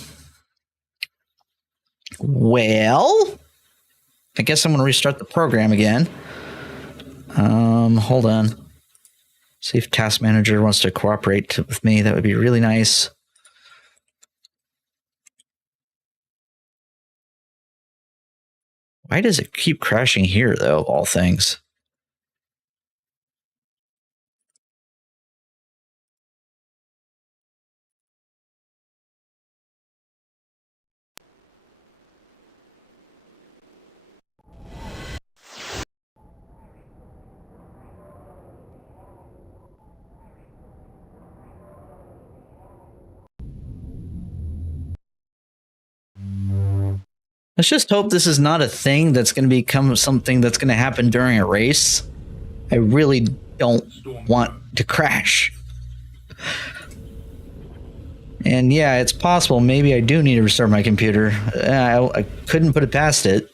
I guess I'm going to restart the program again. Hold on. See if Task Manager wants to cooperate with me. That would be really nice. Why does it keep crashing here, though, of all things? Let's just hope this is not a thing that's going to become something that's going to happen during a race. I really don't want to crash. And yeah, it's possible. Maybe I do need to restart my computer. I couldn't put it past it.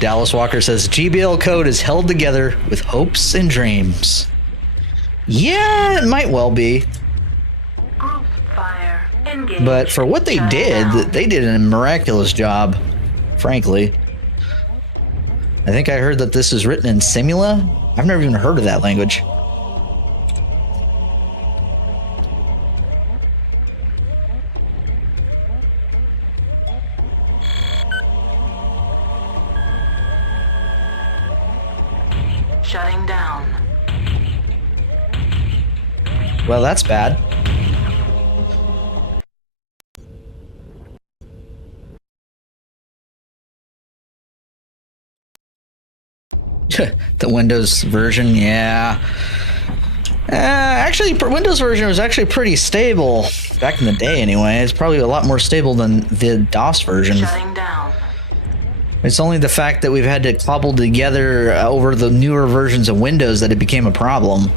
Dallas Walker says, GBL code is held together with hopes and dreams. Yeah, it might well be. But for what they did a miraculous job, frankly. I think I heard that this is written in Simula. I've never even heard of that language. Shutting down. Well, that's bad. The Windows version, yeah. Actually, Windows version was actually pretty stable back in the day anyway. It's probably a lot more stable than the DOS version. Shutting down. It's only the fact that we've had to cobble together over the newer versions of Windows that it became a problem.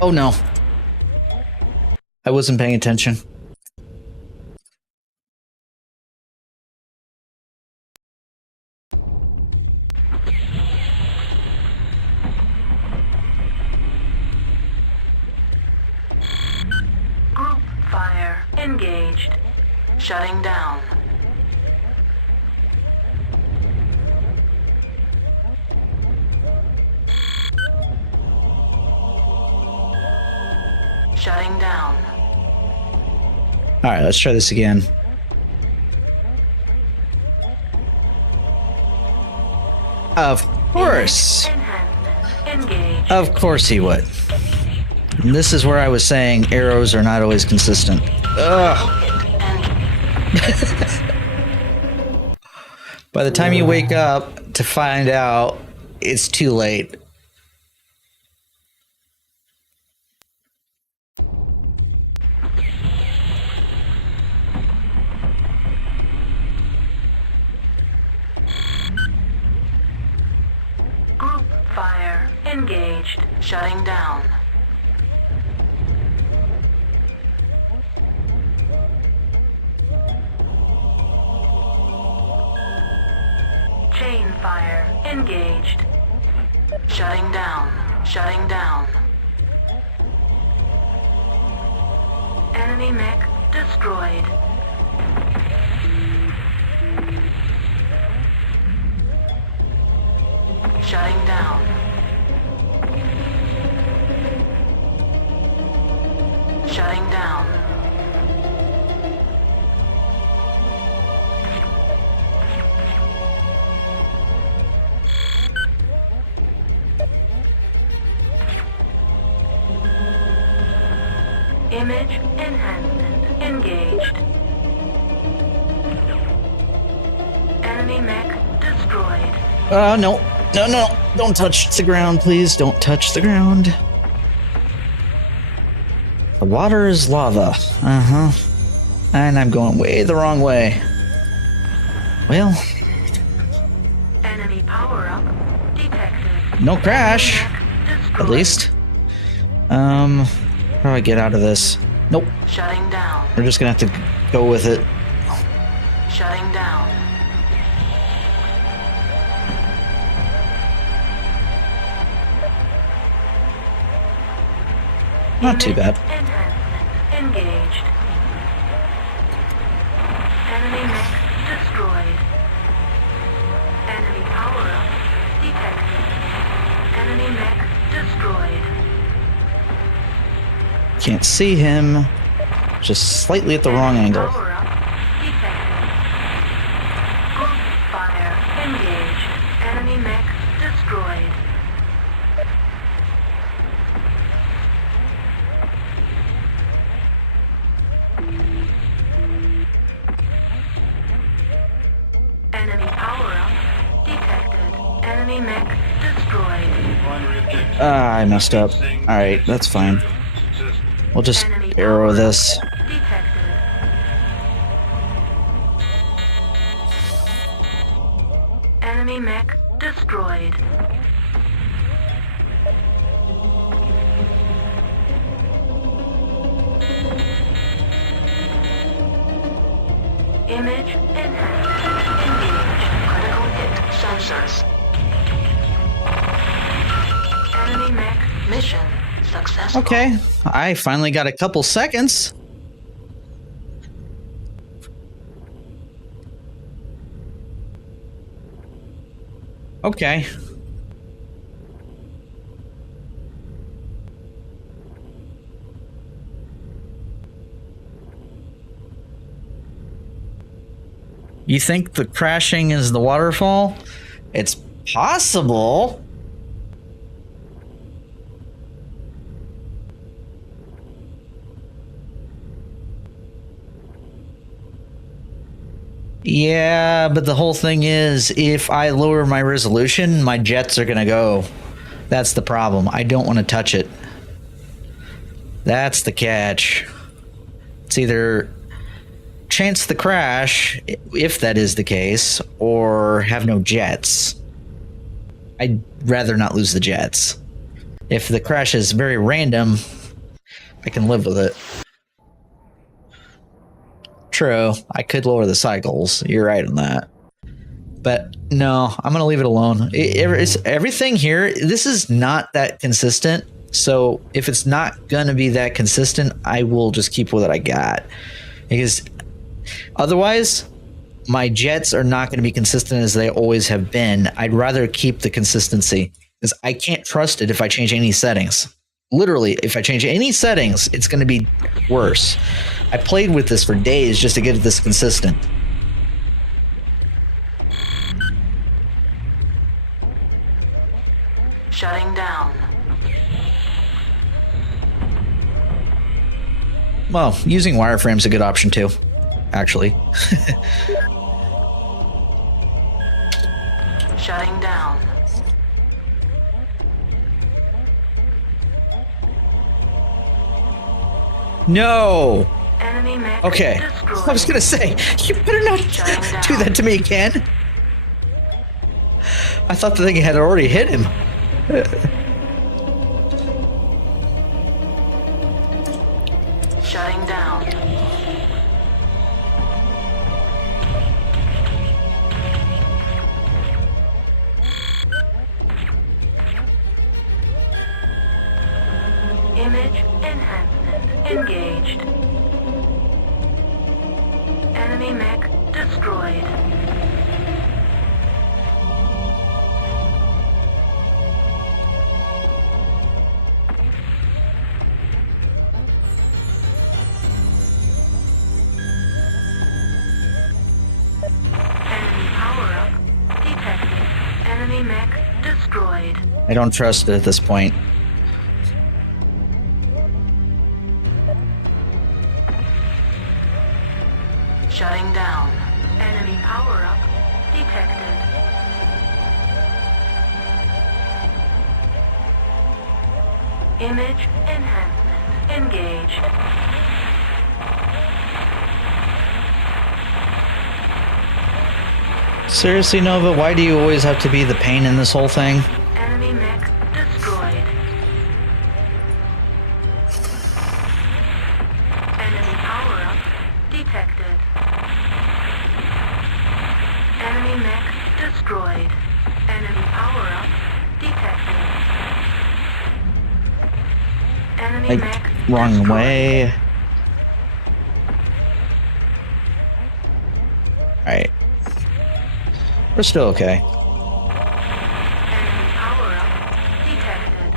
Oh no. I wasn't paying attention. Group fire engaged. Shutting down. Shutting down. All right, let's try this again. Of course. Enhancement engaged. Of course he would. And this is where I was saying arrows are not always consistent. Ugh. By the time you wake up to find out, it's too late. Group fire engaged. Shutting down. Chain fire engaged. Shutting down. Shutting down. Enemy mech destroyed. Shutting down. Shutting down. Image enhancement engaged. Enemy mech destroyed. Oh, no. No, no. Don't touch the ground, please. Don't touch the ground. The water is lava. Uh-huh. And I'm going way the wrong way. Well, Enemy power-up detected. no crash. Mech destroyed. At least. How do I get out of this? Nope. Shutting down. We're just gonna have to go with it. Shutting down. Not too bad. Enhancement engaged. Enemy mech destroyed. Enemy power-up detected. Enemy mech destroyed. Can't see him. Just slightly at the wrong angle. Power-up detected. Group fire engaged. Enemy mech destroyed. Enemy power-up detected. Enemy mech destroyed. Primary objective. I messed up. Alright, that's fine. We'll just arrow this. Detected. Enemy mech destroyed. Image enhanced. Engaged. Critical hit sensors. Enemy mech mission successful. Okay, I finally got a couple seconds. Okay. You think the crashing is the waterfall? It's possible. Yeah, but the whole thing is, if I lower my resolution, my jets are gonna go. That's the problem. I don't want to touch it. That's the catch. It's either chance the crash, if that is the case, or have no jets. I'd rather not lose the jets. If the crash is very random, I can live with it. True, I could lower the cycles. You're right on that. But no, I'm going to leave it alone. Everything here, this is not that consistent. So if it's not going to be that consistent, I will just keep what I got. Because otherwise, my jets are not going to be consistent as they always have been. I'd rather keep the consistency because I can't trust it if I change any settings. Literally, if I change any settings, it's going to be worse. I played with this for days just to get this consistent. Shutting down. Well, using wireframe's a good option too, actually. Shutting down. No! Enemy mech Okay. destroyed. I was gonna say, you better not do that to me again. I thought the thing had already hit him. Shutting down. Image enhancement engaged. Enemy mech destroyed. Enemy power-up detected. Enemy mech destroyed. I don't trust it at this point. Shutting down. Enemy power-up detected. Image enhancement engaged. Seriously, Nova, why do you always have to be the pain in this whole thing? Enemy mech destroyed. Enemy power-up detected. Enemy mech destroyed. Enemy power-up detected. Enemy Like, mech wrong destroyed. way. Alright. We're still okay. Enemy power-up detected.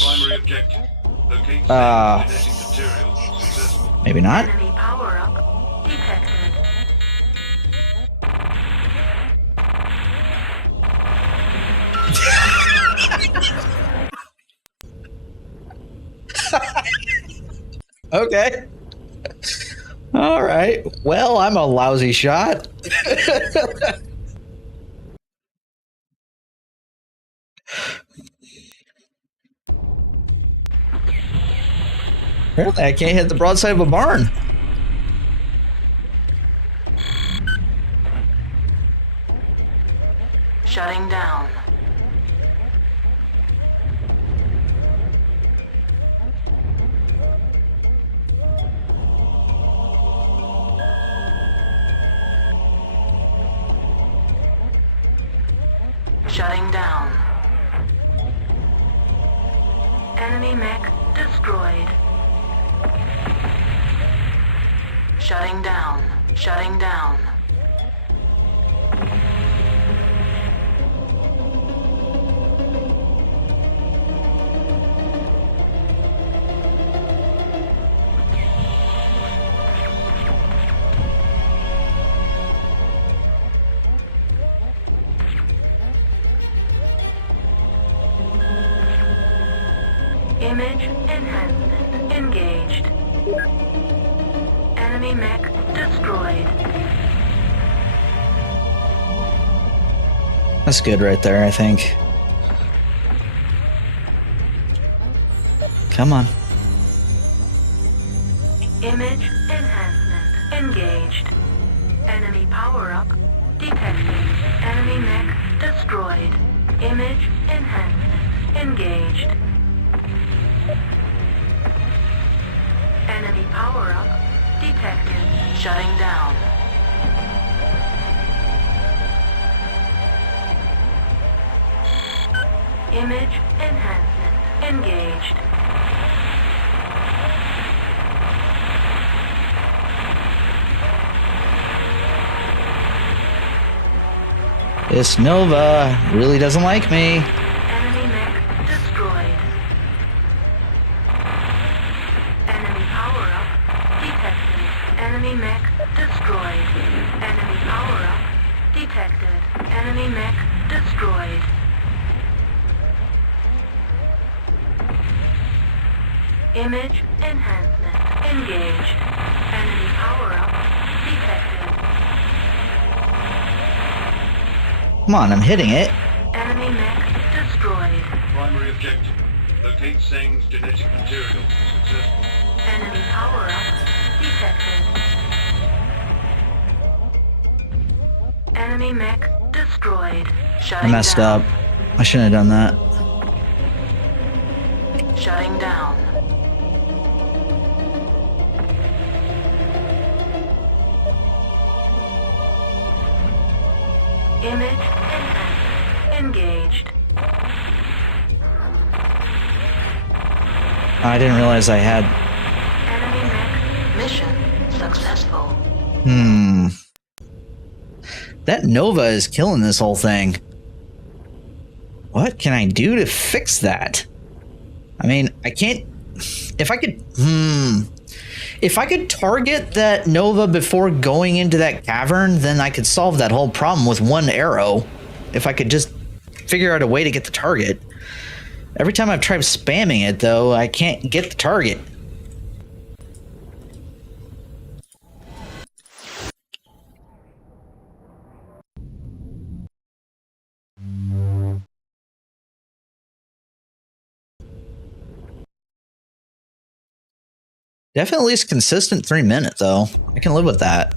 Primary objective. Locate genetic material. Successful. Maybe not. Enemy power-up detected. Okay. All right. Well, I'm a lousy shot. Apparently, I can't hit the broadside of a barn. Shutting down. Shutting down. Enemy mech destroyed. Shutting down. Shutting down. Image enhancement engaged. Enemy mech destroyed. That's good right there, I think. Come on. Image enhancement engaged. Enemy power-up detected. Enemy mech destroyed. Image enhancement engaged. Enemy power-up detected. Shutting down. Image enhancement engaged. This Nova really doesn't like me. Enemy mech destroyed. Enemy power-up detected. Enemy mech destroyed. Enemy power-up detected. Enemy mech destroyed. Image enhancement engaged. Enemy power-up detected. Come on, I'm hitting it. Enemy mech destroyed. Primary objective. Locate Seng's genetic material. Successful. Enemy power-up detected. Enemy mech destroyed. I Shutting messed down. up. I shouldn't have done that. Shutting down. Image enhancement engaged. I didn't realize I had... Enemy mech mission successful. That Nova is killing this whole thing. What can I do to fix that? I mean, I can't... If I could... If I could target that Nova before going into that cavern, then I could solve that whole problem with one arrow. If I could just figure out a way to get the target. Every time I've tried spamming it, though, I can't get the target. Definitely is consistent 3 minutes, though. I can live with that.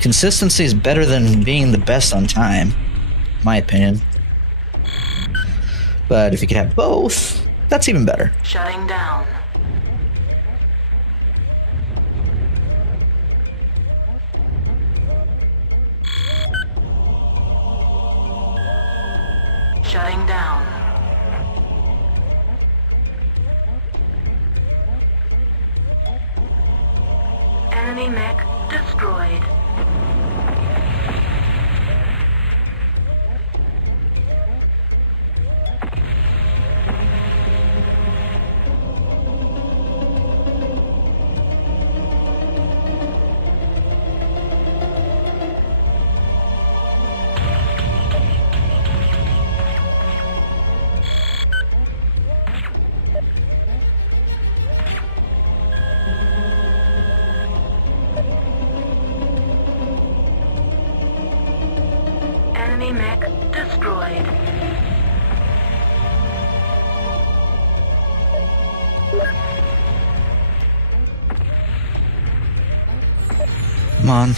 Consistency is better than being the best on time, my opinion. But if you could have both, that's even better. Shutting down. Shutting down. Enemy mech destroyed. Enemy mech destroyed. Come on.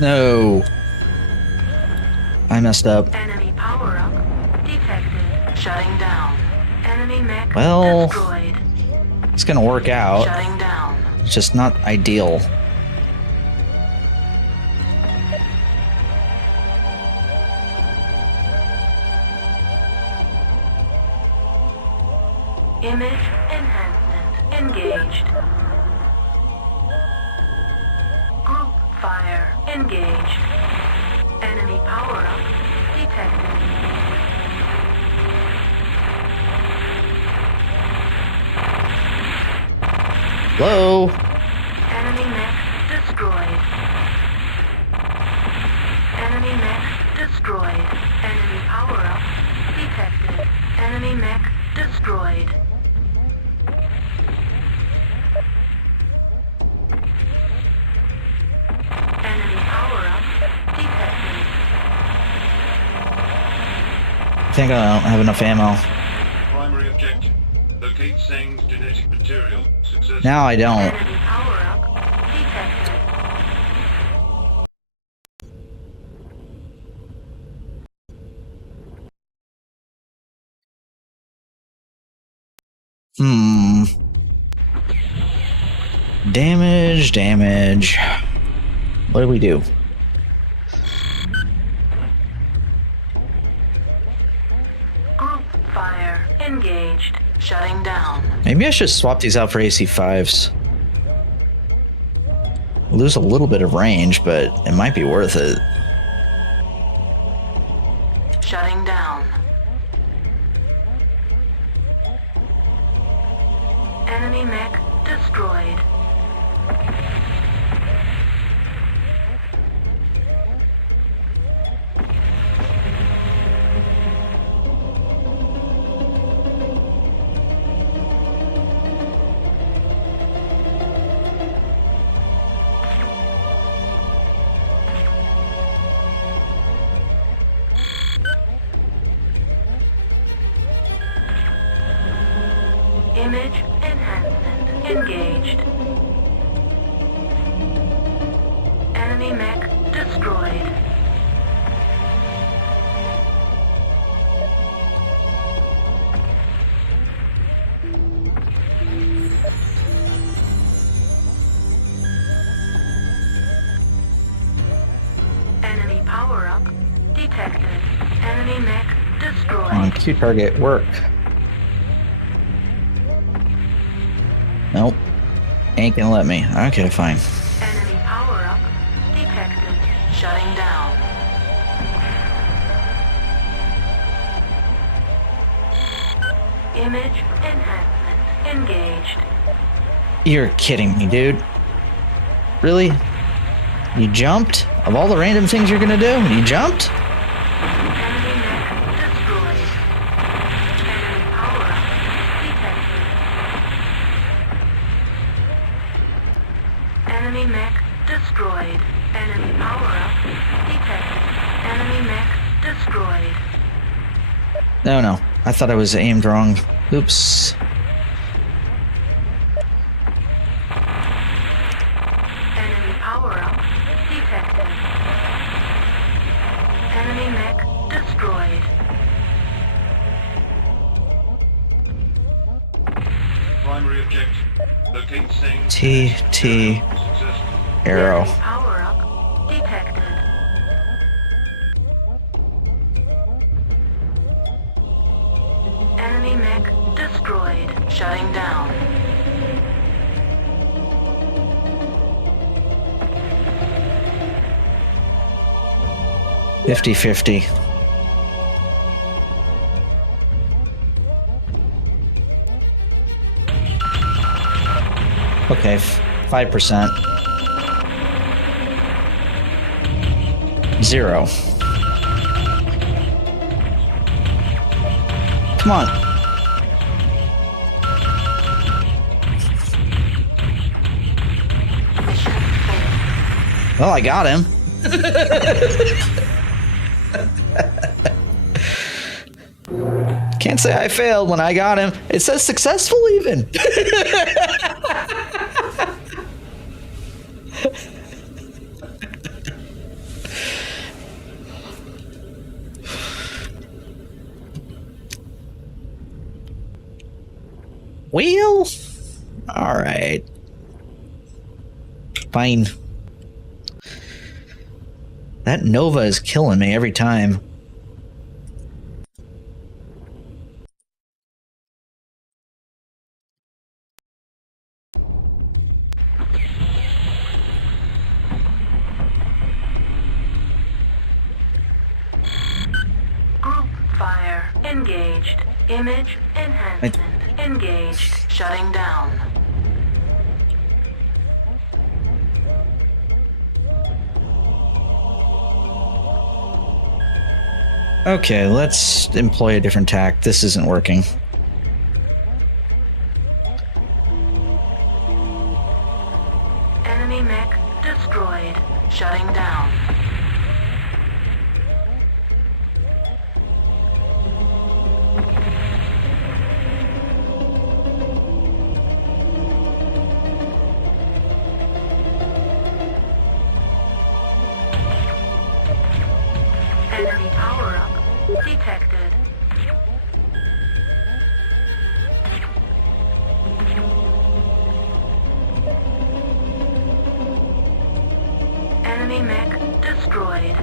No. I messed up. Enemy power-up detected. Shutting down. Enemy mech Well, destroyed. it's gonna work out. Shutting down. It's just not ideal. Image enhancement engaged. Group fire engaged. Enemy power-up detected. Hello? Enemy mech destroyed. Enemy mech destroyed. Enemy power-up detected. Enemy mech destroyed. I think I don't have enough ammo. Primary objective. Locate Seng's genetic material. Successful. Now I don't. Enemy power-up detected. Hmm. Damage. What do we do? Group fire engaged. Shutting down. Maybe I should swap these out for AC5s. Lose a little bit of range, but it might be worth it. Shutting down. Enemy mech destroyed. Image enhancement engaged. Enemy mech destroyed. Enemy power-up detected. Enemy mech destroyed. Come on, Q target, work. Nope. Ain't gonna let me. Okay, fine. Enemy power-up detected. Shutting down. Image enhancement engaged. You're kidding me, dude. Really? You jumped? Of all the random things you're gonna do, you jumped? Enemy mech destroyed. Enemy power-up detected. Enemy mech destroyed. Enemy power-up detected. Enemy mech destroyed. No. I thought I was aimed wrong. Oops. Enemy power-up detected. Enemy mech destroyed. Primary objective. Locate Seng's T. successful. Arrow. Enemy power-up detected. Enemy mech destroyed. Shutting down. $50-50. Okay, 5%. 0. Come on. Mission failed. Well, I got him. Can't say I failed when I got him. It says successful even. Well, all right. Fine. That Nova is killing me every time. Group fire engaged. Image enhancement engaged. Shutting down. Okay, let's employ a different tack. This isn't working. Enemy mech destroyed. Shutting down. destroyed.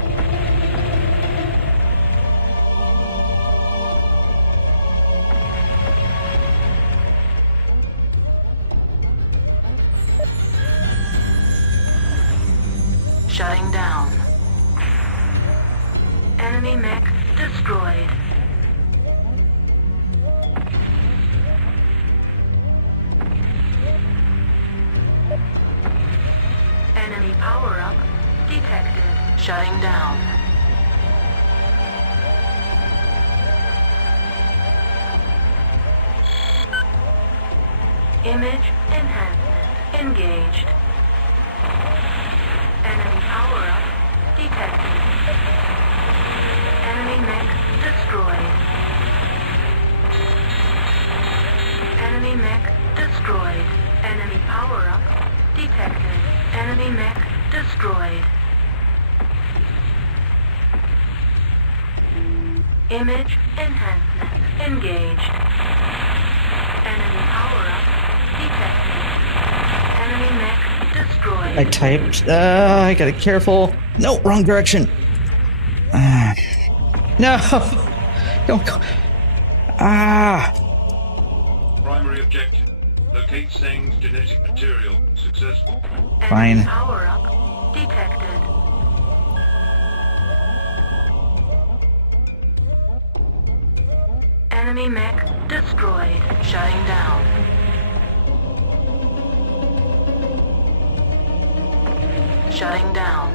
Shutting down. Enemy mech destroyed. Enemy power-up detected. Shutting down. Image enhancement engaged. Enemy power-up detected. Enemy mech destroyed. Enemy mech destroyed. Enemy power-up detected. Enemy mech destroyed. Image enhancement engaged. Enemy power-up detected. Enemy mech destroyed. I typed. I gotta be careful. No, wrong direction. No! Don't go. Primary objective. Locate Seng's genetic material. Successful. Fine. Enemy power-up detected. Enemy mech destroyed. Shutting down. Shutting down.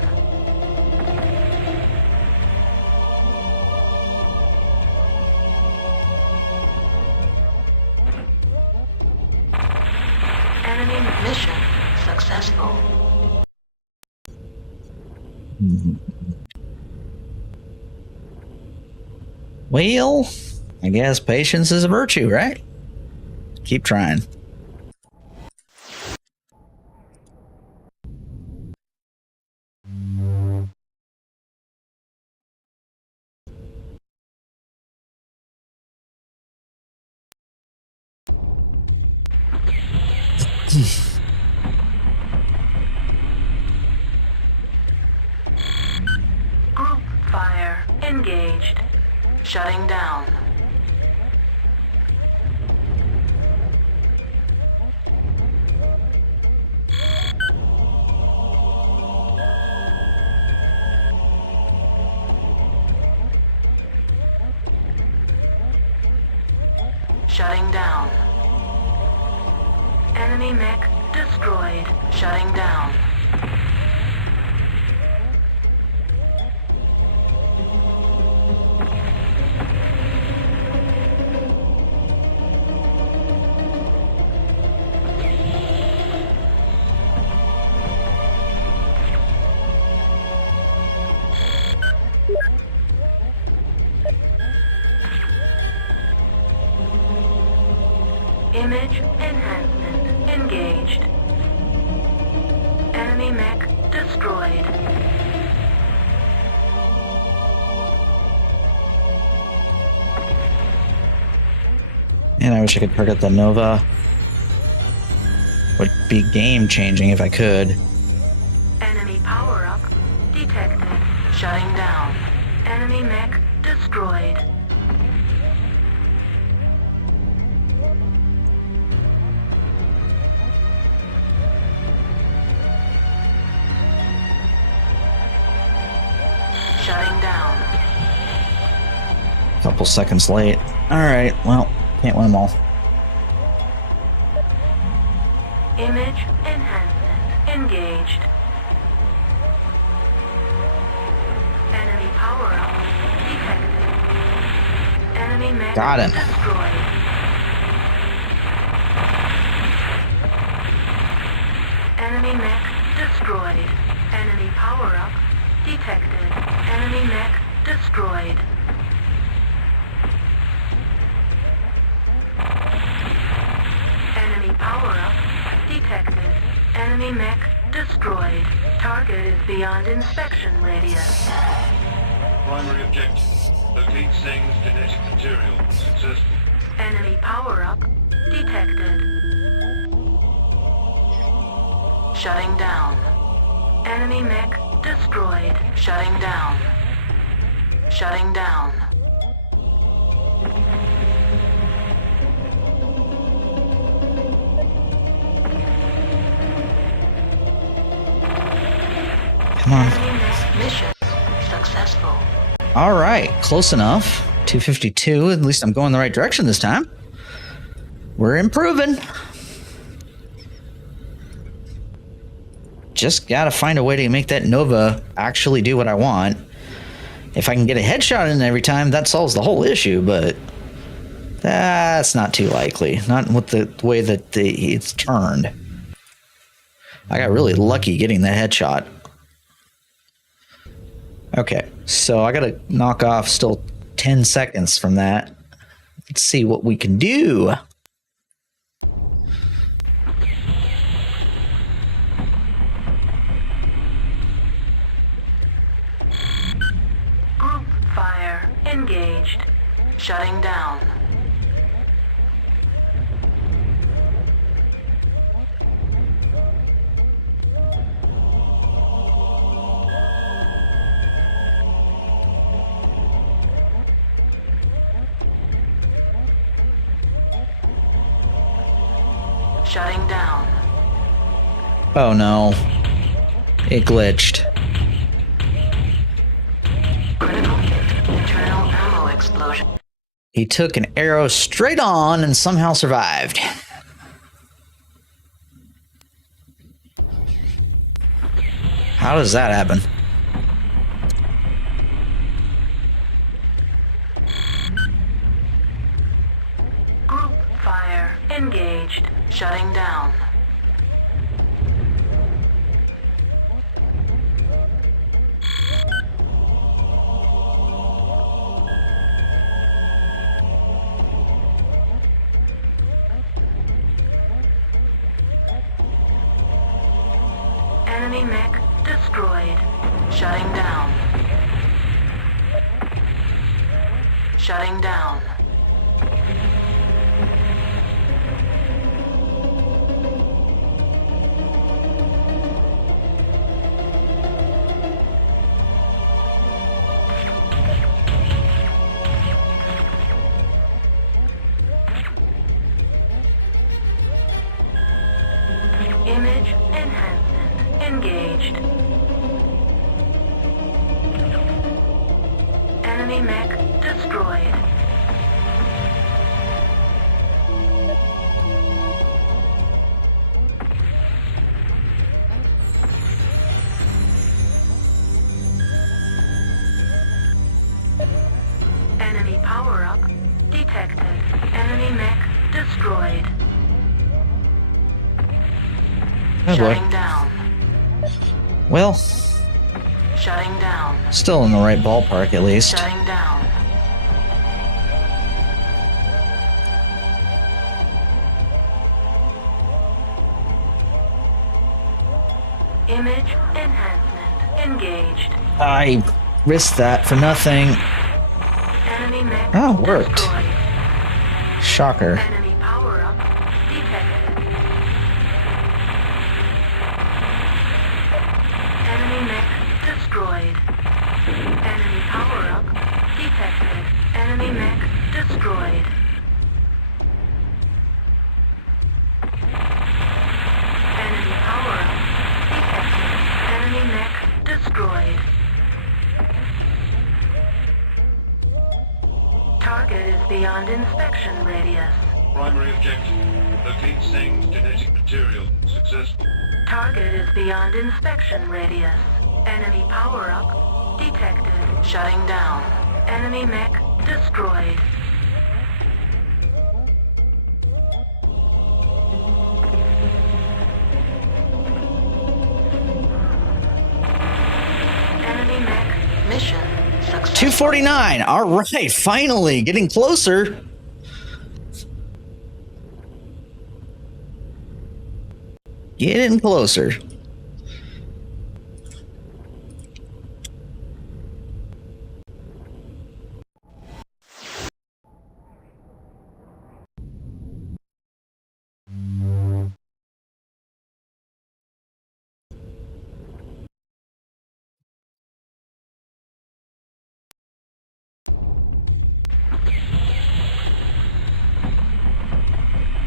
Enemy mission successful. Well, I guess patience is a virtue, right? Keep trying. Group fire engaged. Shutting down. Shutting down. Enemy mech destroyed. Shutting down. Image enhancement engaged. Enemy mech destroyed. And I wish I could target the Nova. Would be game changing if I could. Enemy power-up detected. Shutting down. Enemy mech destroyed. Shutting down. Couple seconds late. Alright, well, can't win them all. Image enhancement engaged. Enemy power-up detected. Enemy mech Got him. destroyed. Enemy mech destroyed. Enemy power-up detected. Enemy mech destroyed. Enemy power-up detected. Enemy mech destroyed. Target is beyond inspection radius. Primary objective. Locate Seng's genetic material. Successful. Enemy power-up detected. Shutting down. Enemy mech destroyed. Shutting down. Shutting down. Come on. Mission successful. All right, close enough. 252. At least I'm going the right direction this time. We're improving. Just gotta find a way to make that Nova actually do what I want. If I can get a headshot in every time, that solves the whole issue, but that's not too likely. Not with the way that it's turned. I got really lucky getting that headshot. Okay, so I gotta knock off still 10 seconds from that. Let's see what we can do. Group fire engaged. Shutting down. Shutting down. Oh no. It glitched. Critical hit. Internal ammo explosion. He took an arrow straight on and somehow survived. How does that happen? Group fire engaged. Shutting down. Enemy mech destroyed. Shutting down. Shutting down. Image enhancement engaged. Enemy mech destroyed. Enemy power-up detected. Enemy mech destroyed. Oh boy. Shutting down. Well, Shutting down. still in the right ballpark at least. Shutting down. Image enhancement engaged. I risked that for nothing. Enemy mech Oh, it worked. destroyed. Shocker. Enemy power-up detected. Enemy mech destroyed. Enemy power-up detected. Enemy mech destroyed. Enemy power-up detected. Enemy mech destroyed. Target is beyond inspection radius. Primary objective. Locate Sing's genetic material. Successful. Target is beyond inspection radius. Enemy power-up detected. Shutting down. Enemy mech destroyed. Enemy mech mission successful. 249. All right, finally getting closer. Getting closer.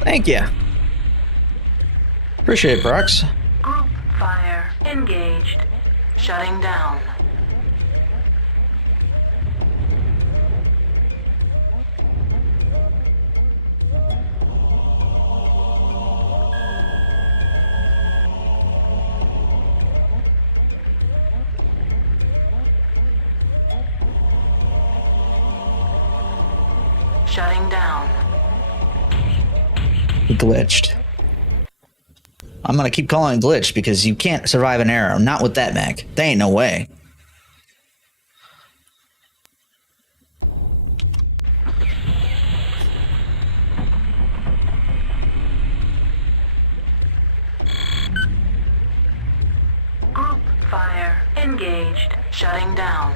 Thank you. Appreciate it, Brox. Group fire engaged. Shutting down. Shutting down. Glitched. I'm gonna keep calling it glitched because you can't survive an arrow. Not with that mech. There ain't no way. Group fire engaged. Shutting down.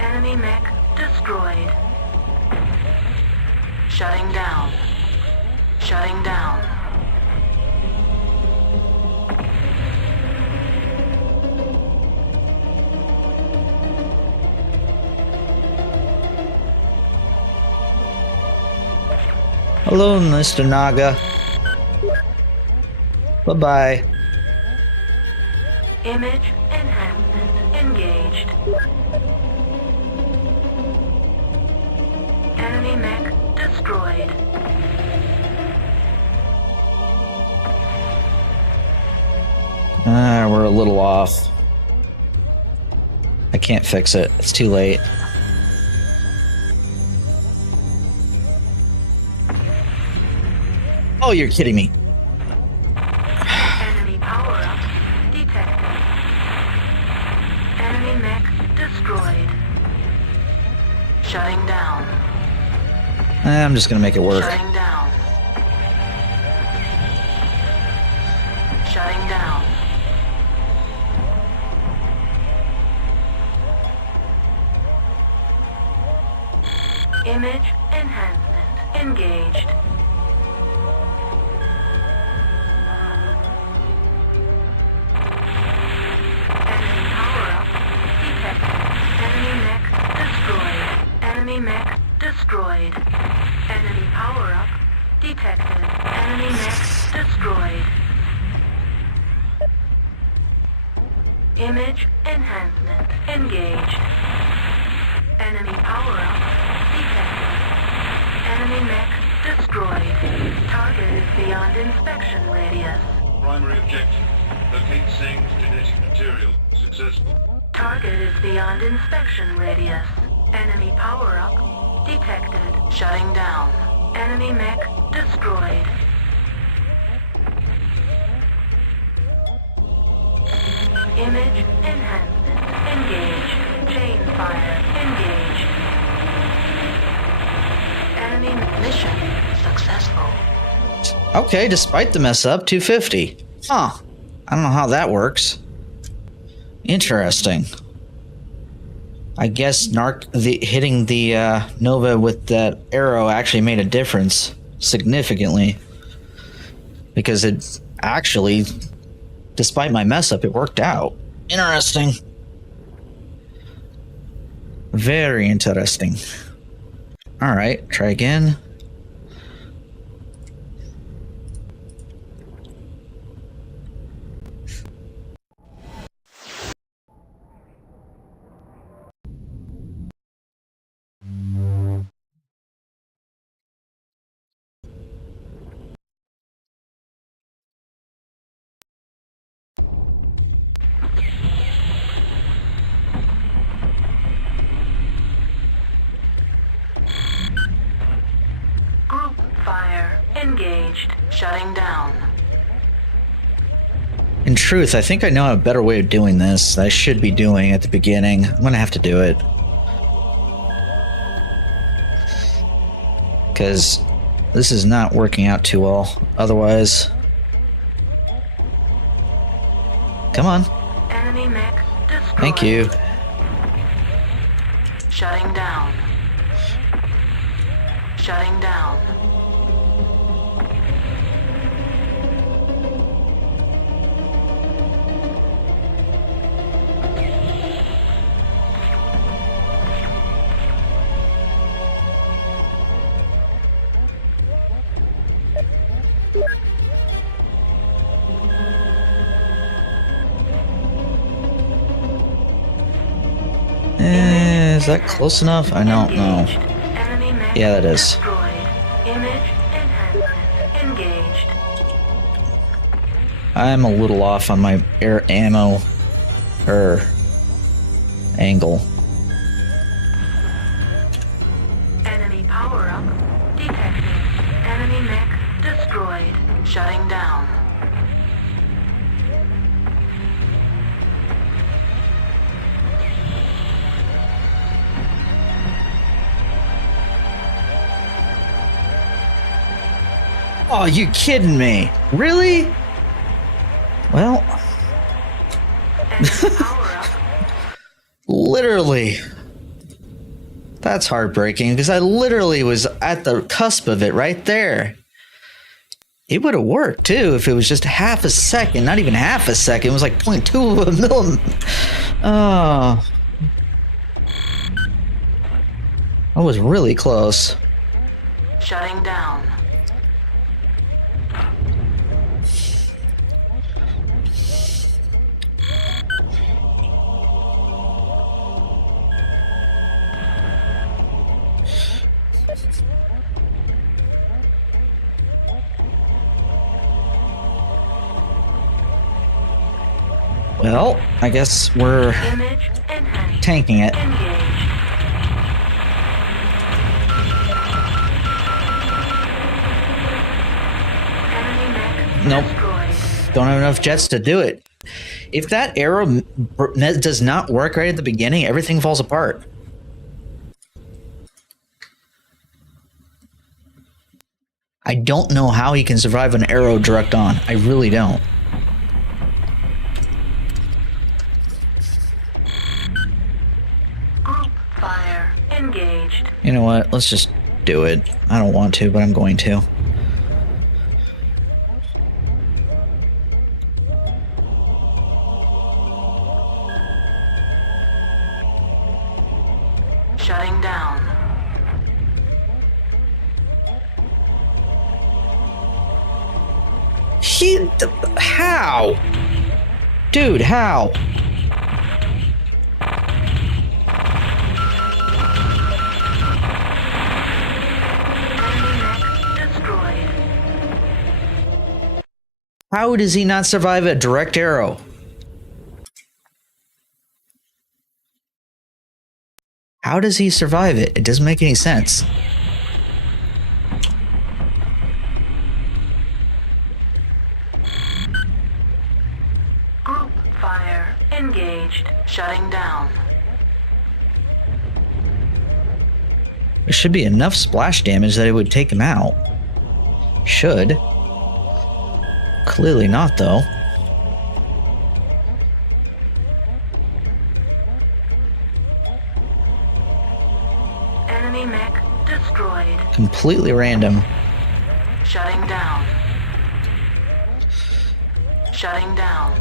Enemy mech destroyed. Shutting down. Shutting down. Hello, Mr. Naga. Bye-bye. Image enhancement engaged. Enemy mech destroyed. We're a little off. I can't fix it. It's too late. Oh, you're kidding me. Enemy power-up detected. Enemy mech destroyed. Shutting down. I'm just gonna make it work. Shutting down. Shutting down. Image enhancement engaged. Enemy power-up detected. Enemy mech destroyed. Enemy mech destroyed. Enemy power-up detected. Enemy mech destroyed. Image enhancement engaged. Enemy power-up detected. Enemy mech destroyed. Target is beyond inspection radius. Primary objective. Locate Sing's genetic material. Successful. Target is beyond inspection radius. Enemy power-up detected. Shutting down. Enemy mech destroyed. Image enhancement engaged. Chain fire engaged. Enemy mission successful. Okay, despite the mess up, 250. Huh. I don't know how that works. Interesting. I guess hitting the Nova with that arrow actually made a difference significantly. Because it actually, despite my mess up, it worked out. Interesting. Very interesting. Alright, try again. Group fire engaged. Shutting down. In truth, I think I know a better way of doing this that I should be doing at the beginning. I'm gonna have to do it. Because this is not working out too well. Otherwise... Come on. Enemy mech destroyed. Thank you. Shutting down. Shutting down. Is that close enough? I don't know. Enemy mech Yeah, that is. destroyed. Image enhancement engaged. I'm a little off on my air ammo angle. Enemy power up detected. Enemy mech destroyed. Shutting down. Oh, you kidding me? Really? Well, Enemy power up. literally. That's heartbreaking because I literally was at the cusp of it right there. It would have worked too if it was just half a second, not even half a second. It was like 0.2 of a millimeter. Oh. I was really close. Shutting down. Well, I guess we're Image enhanced. tanking it. Engaged. Enemy mech Nope. destroyed. Don't have enough jets to do it. If that arrow does not work right at the beginning, everything falls apart. I don't know how he can survive an arrow direct on. I really don't. Group fire engaged. You know what? Let's just do it. I don't want to, but I'm going to. Shutting down. How? Dude, how? Enemy mech destroyed. How does he not survive a direct arrow? How does he survive it? It doesn't make any sense. Group fire engaged. Shutting down. There should be enough splash damage that it would take him out. Should. Clearly not, though. Enemy mech destroyed. Completely random. Shutting down. Shutting down.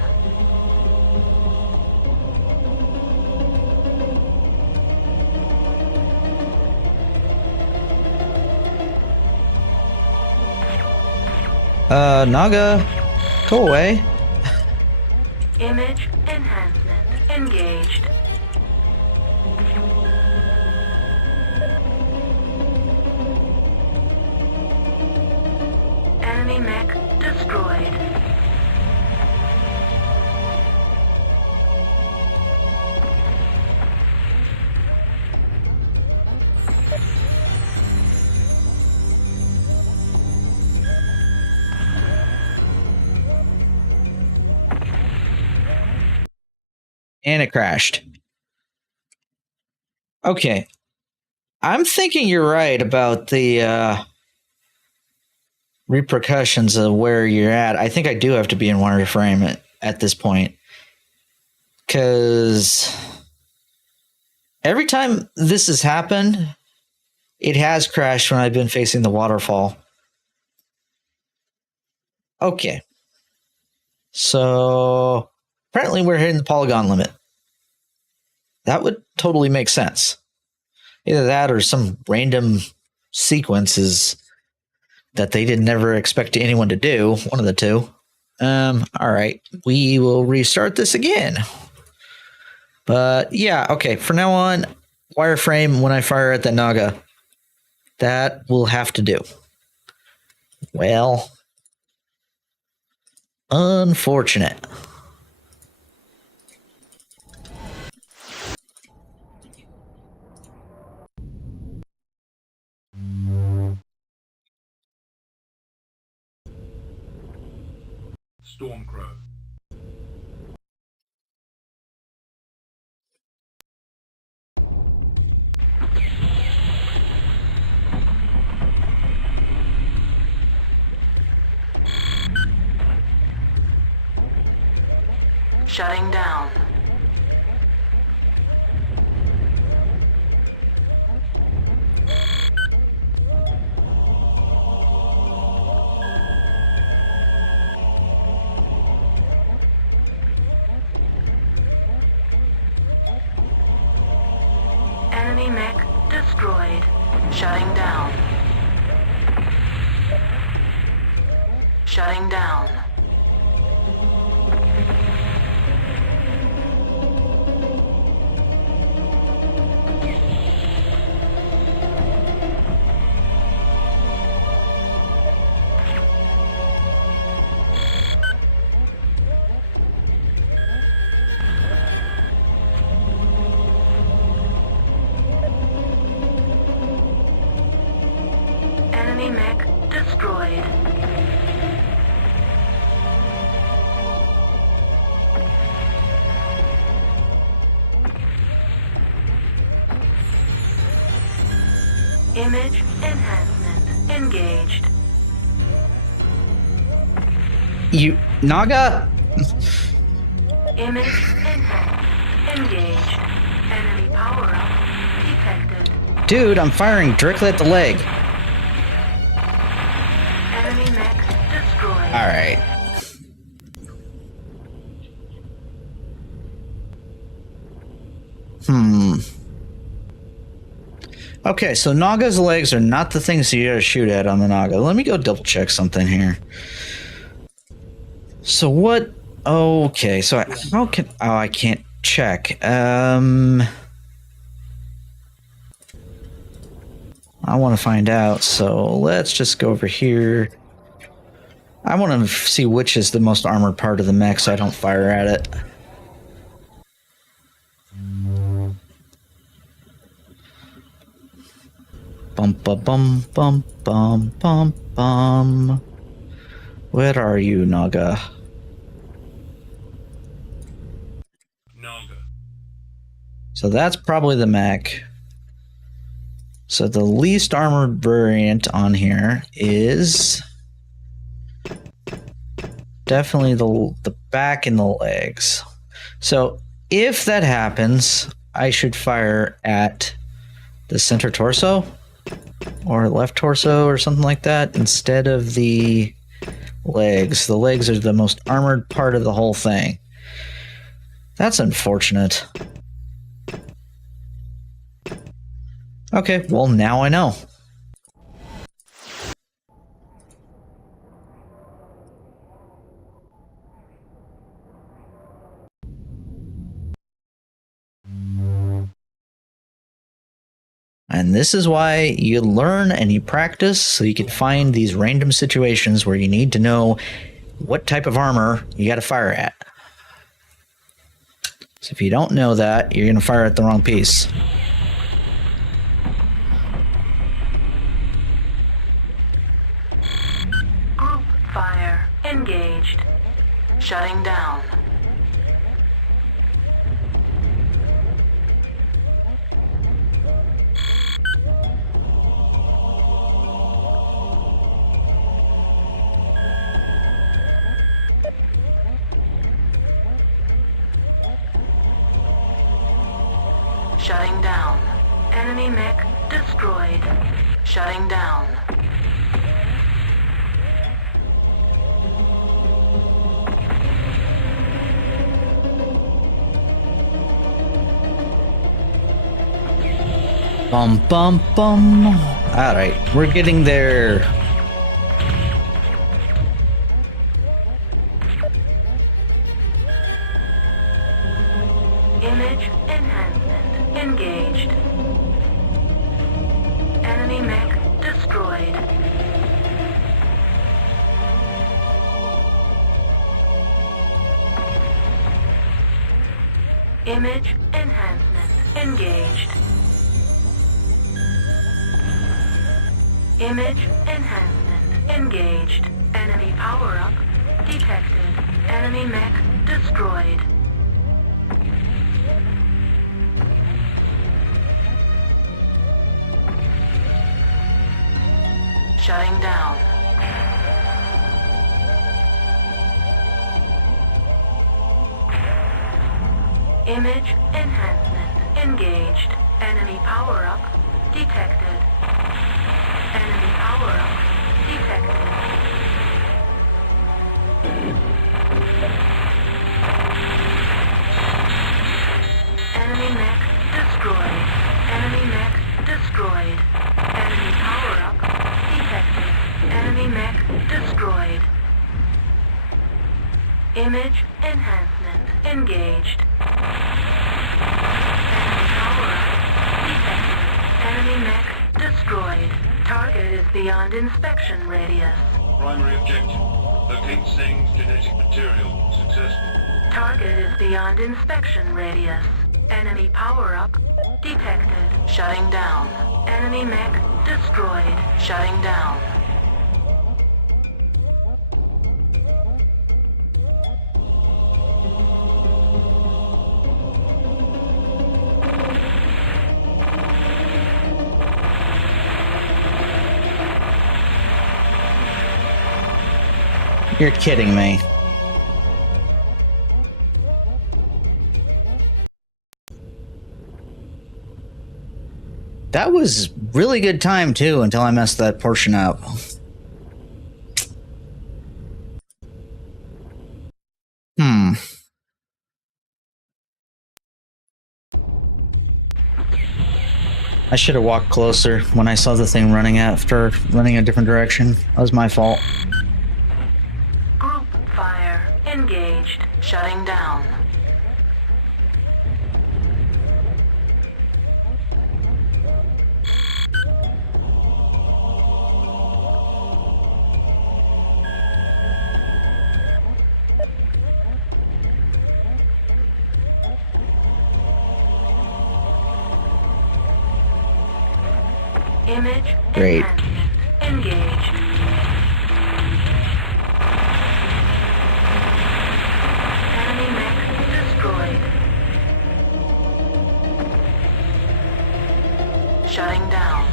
Naga, go away. Image enhancement engaged. Enemy mech destroyed. And it crashed. Okay. I'm thinking you're right about the repercussions of where you're at. I think I do have to be in wireframe at this point. Because every time this has happened, It has crashed when I've been facing the waterfall. Okay. So apparently we're hitting the polygon limit. That would totally make sense. Either that or some random sequences that they did never expect anyone to do. One of the two. All right. We will restart this again. But yeah, okay. For now on, wireframe when I fire at the Naga. That will have to do. Well, unfortunate. Stormcrow. Shutting down. Enemy mech destroyed. Shutting down. Shutting down. Enemy mech destroyed. Image enhancement engaged. You Naga? Image enhanced engaged. Enemy power up detected. Dude, I'm firing directly at the leg. Enemy mech destroyed. All right. Okay, so Naga's legs are not the things you gotta shoot at on the Naga. Let me go double check something here. So what? Okay, so how can? Oh, I can't check. I want to find out. So let's just go over here. I want to see which is the most armored part of the mech, so I don't fire at it. Bum bum bum bum bum bum bum. Where are you, Naga? Naga. So that's probably the mech. So the least armored variant on here is definitely the back and the legs. So if that happens, I should fire at the center torso or left torso or something like that instead of the legs. The legs are the most armored part of the whole thing. That's unfortunate. Okay, well now I know. And this is why you learn and you practice so you can find these random situations where you need to know what type of armor you got to fire at. So if you don't know that, you're going to fire at the wrong piece. Group fire engaged. Shutting down. Shutting down. Enemy mech destroyed. Shutting down. Bum bum bum. Alright, we're getting there. Image enhancement engaged. Enemy mech destroyed. Image enhancement engaged. Image enhancement engaged. Enemy power-up detected. Enemy mech destroyed. Shutting down. Image enhancement engaged. Enemy power-up detected. Enemy power-up detected. Enemy mech destroyed. Enemy mech destroyed. Enemy power-up detected. Enemy mech destroyed. Image enhancement engaged. Enemy power-up detected. Enemy mech destroyed. Target is beyond inspection radius. Primary objective. Locate Sing's genetic material. Successful. Target is beyond inspection radius. Enemy power-up detected. Shutting down. Enemy mech destroyed. Shutting down. You're kidding me. That was really good time too until I messed that portion up. I should have walked closer when I saw the thing running after running a different direction. That was my fault. Group fire engaged. Shutting down. Image Great. enhancement engaged. Enemy mech destroyed. Shutting down.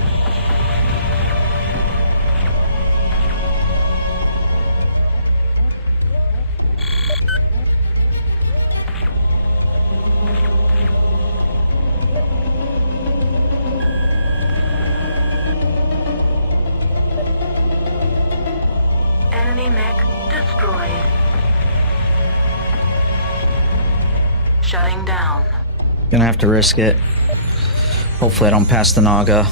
Enemy mech destroyed. Shutting down. Gonna have to risk it. Hopefully I don't pass the Naga.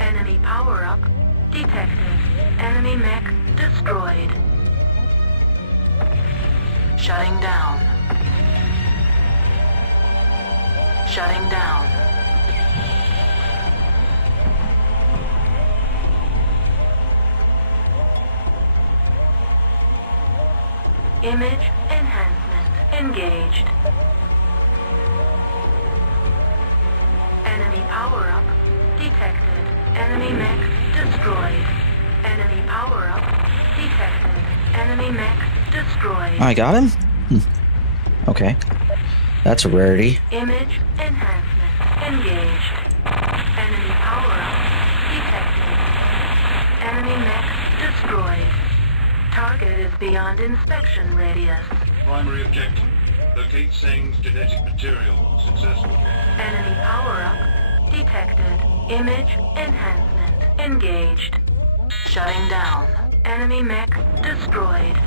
Enemy power-up detected. Enemy mech destroyed. Shutting down. Shutting down. Image enhancement engaged. Enemy power-up detected. Enemy mech destroyed. Enemy power-up detected. Enemy mech destroyed. I got him? Okay. That's a rarity. Image enhancement engaged. Enemy power-up detected. Enemy mech destroyed. Target is beyond inspection radius. Primary objective. Locate Seng's genetic material. Successful. Enemy power-up detected. Image enhancement engaged. Shutting down. Enemy mech destroyed.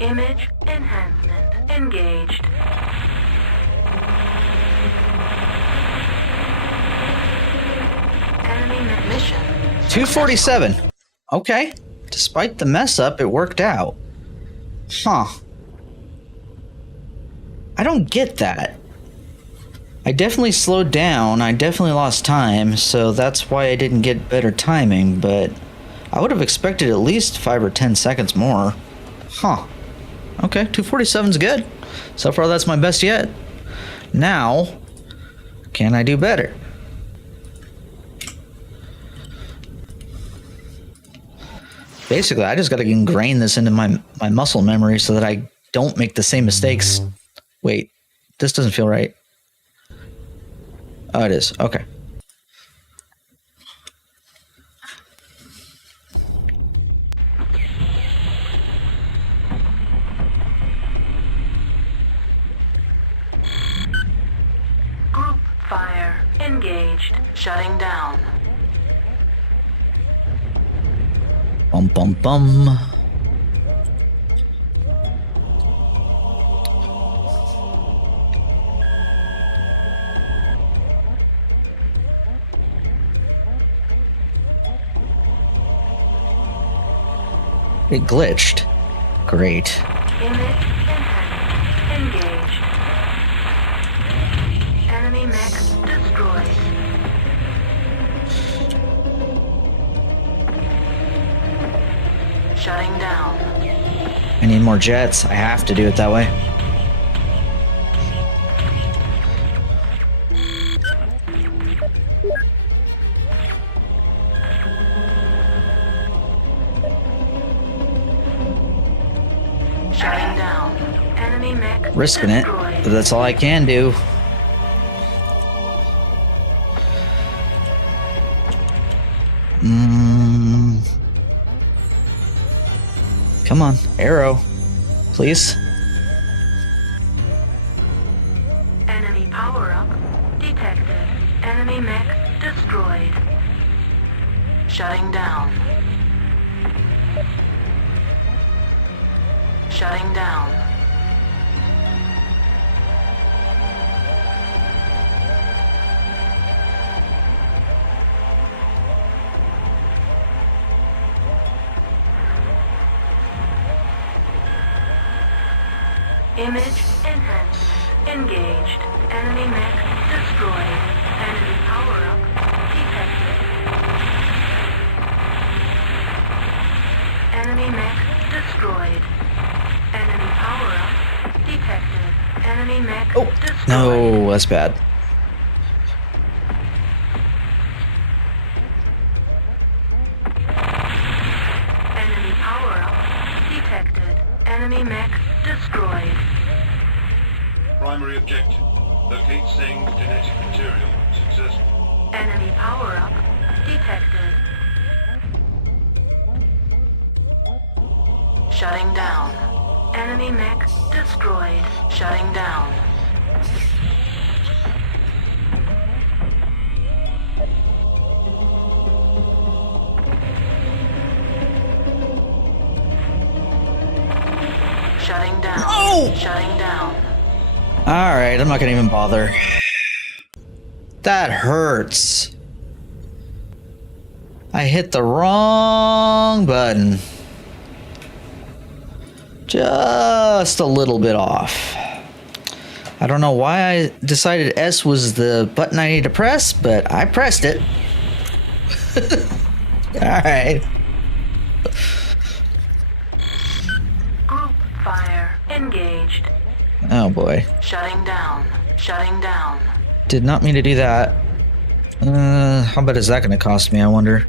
Image enhancement engaged. Enemy mech mission. 247. Okay. Despite the mess up, it worked out. Huh. I don't get that. I definitely slowed down. I definitely lost time, so that's why I didn't get better timing, but I would have expected at least 5 or 10 seconds more. Huh. Okay, 247's good. So far, that's my best yet. Now, can I do better? Basically, I just got to ingrain this into my muscle memory so that I don't make the same mistakes. Wait, this doesn't feel right. Oh, it is. Okay. Group fire engaged. Shutting down. Bum bum bum. It glitched. Great. Image enhanced. Engaged. Enemy mech destroyed. Shutting down. I need more jets. I have to do it that way. Shutting down. Enemy mech Risking it, destroyed. but that's all I can do. Come on, arrow, please. Enemy power-up detected. Enemy mech destroyed. Shutting down. Shutting down. Image enhancement engaged. Enemy mech destroyed. Enemy power-up detected. Enemy mech destroyed. Enemy power-up detected. Enemy mech destroyed. No, that's bad. Enemy power-up detected. Enemy mech destroyed. Primary objective. Locate Seng's genetic material. Successful. Enemy power-up detected. Shutting down. Enemy mech destroyed. Shutting down. Shutting down. No! Shutting down. Alright, I'm not gonna even bother. That hurts. I hit the wrong button. Just a little bit off. I don't know why I decided S was the button I need to press, but I pressed it. Alright. Group fire engaged. Oh boy. Shutting down. Shutting down. Did not mean to do that. How much is that going to cost me, I wonder?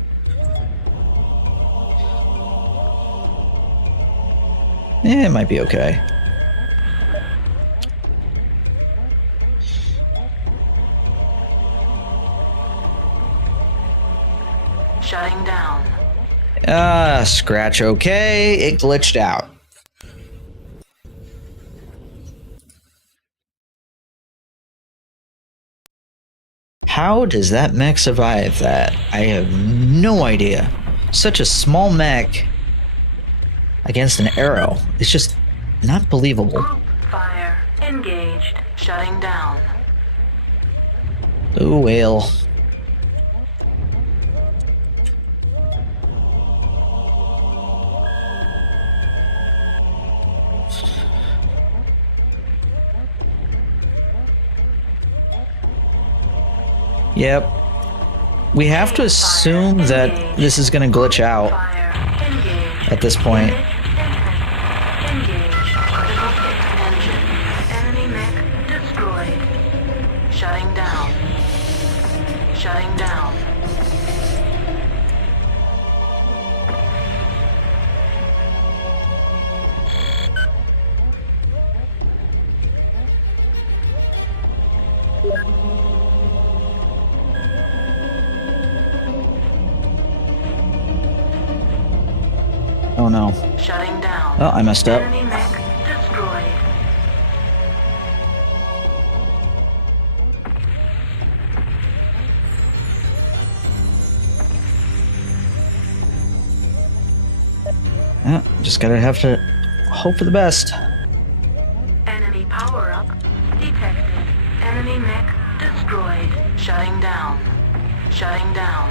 It might be okay. Scratch okay. It glitched out. How does that mech survive that? I have no idea. Such a small mech against an arrow. It's just not believable. Group fire engaged. Shutting down. Oh, well. Yep. We have to assume that this is going to glitch out Fire engaged. at this point. Engage. Critical hit engine. Enemy mech destroyed. Shutting down. Shutting down. Oh no. Shutting down. Oh, I messed up. Enemy mech destroyed. Yeah, just gotta have to hope for the best. Enemy power-up detected. Enemy mech destroyed. Shutting down. Shutting down.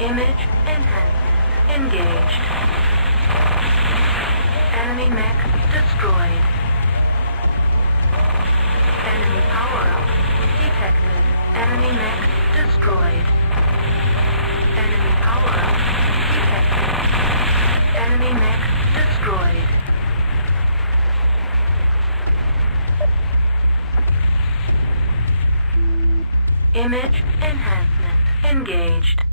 Image enhancement engaged. Enemy mech destroyed. Enemy power-up detected. Enemy mech destroyed. Enemy power-up detected. Enemy mech destroyed. Image enhancement engaged.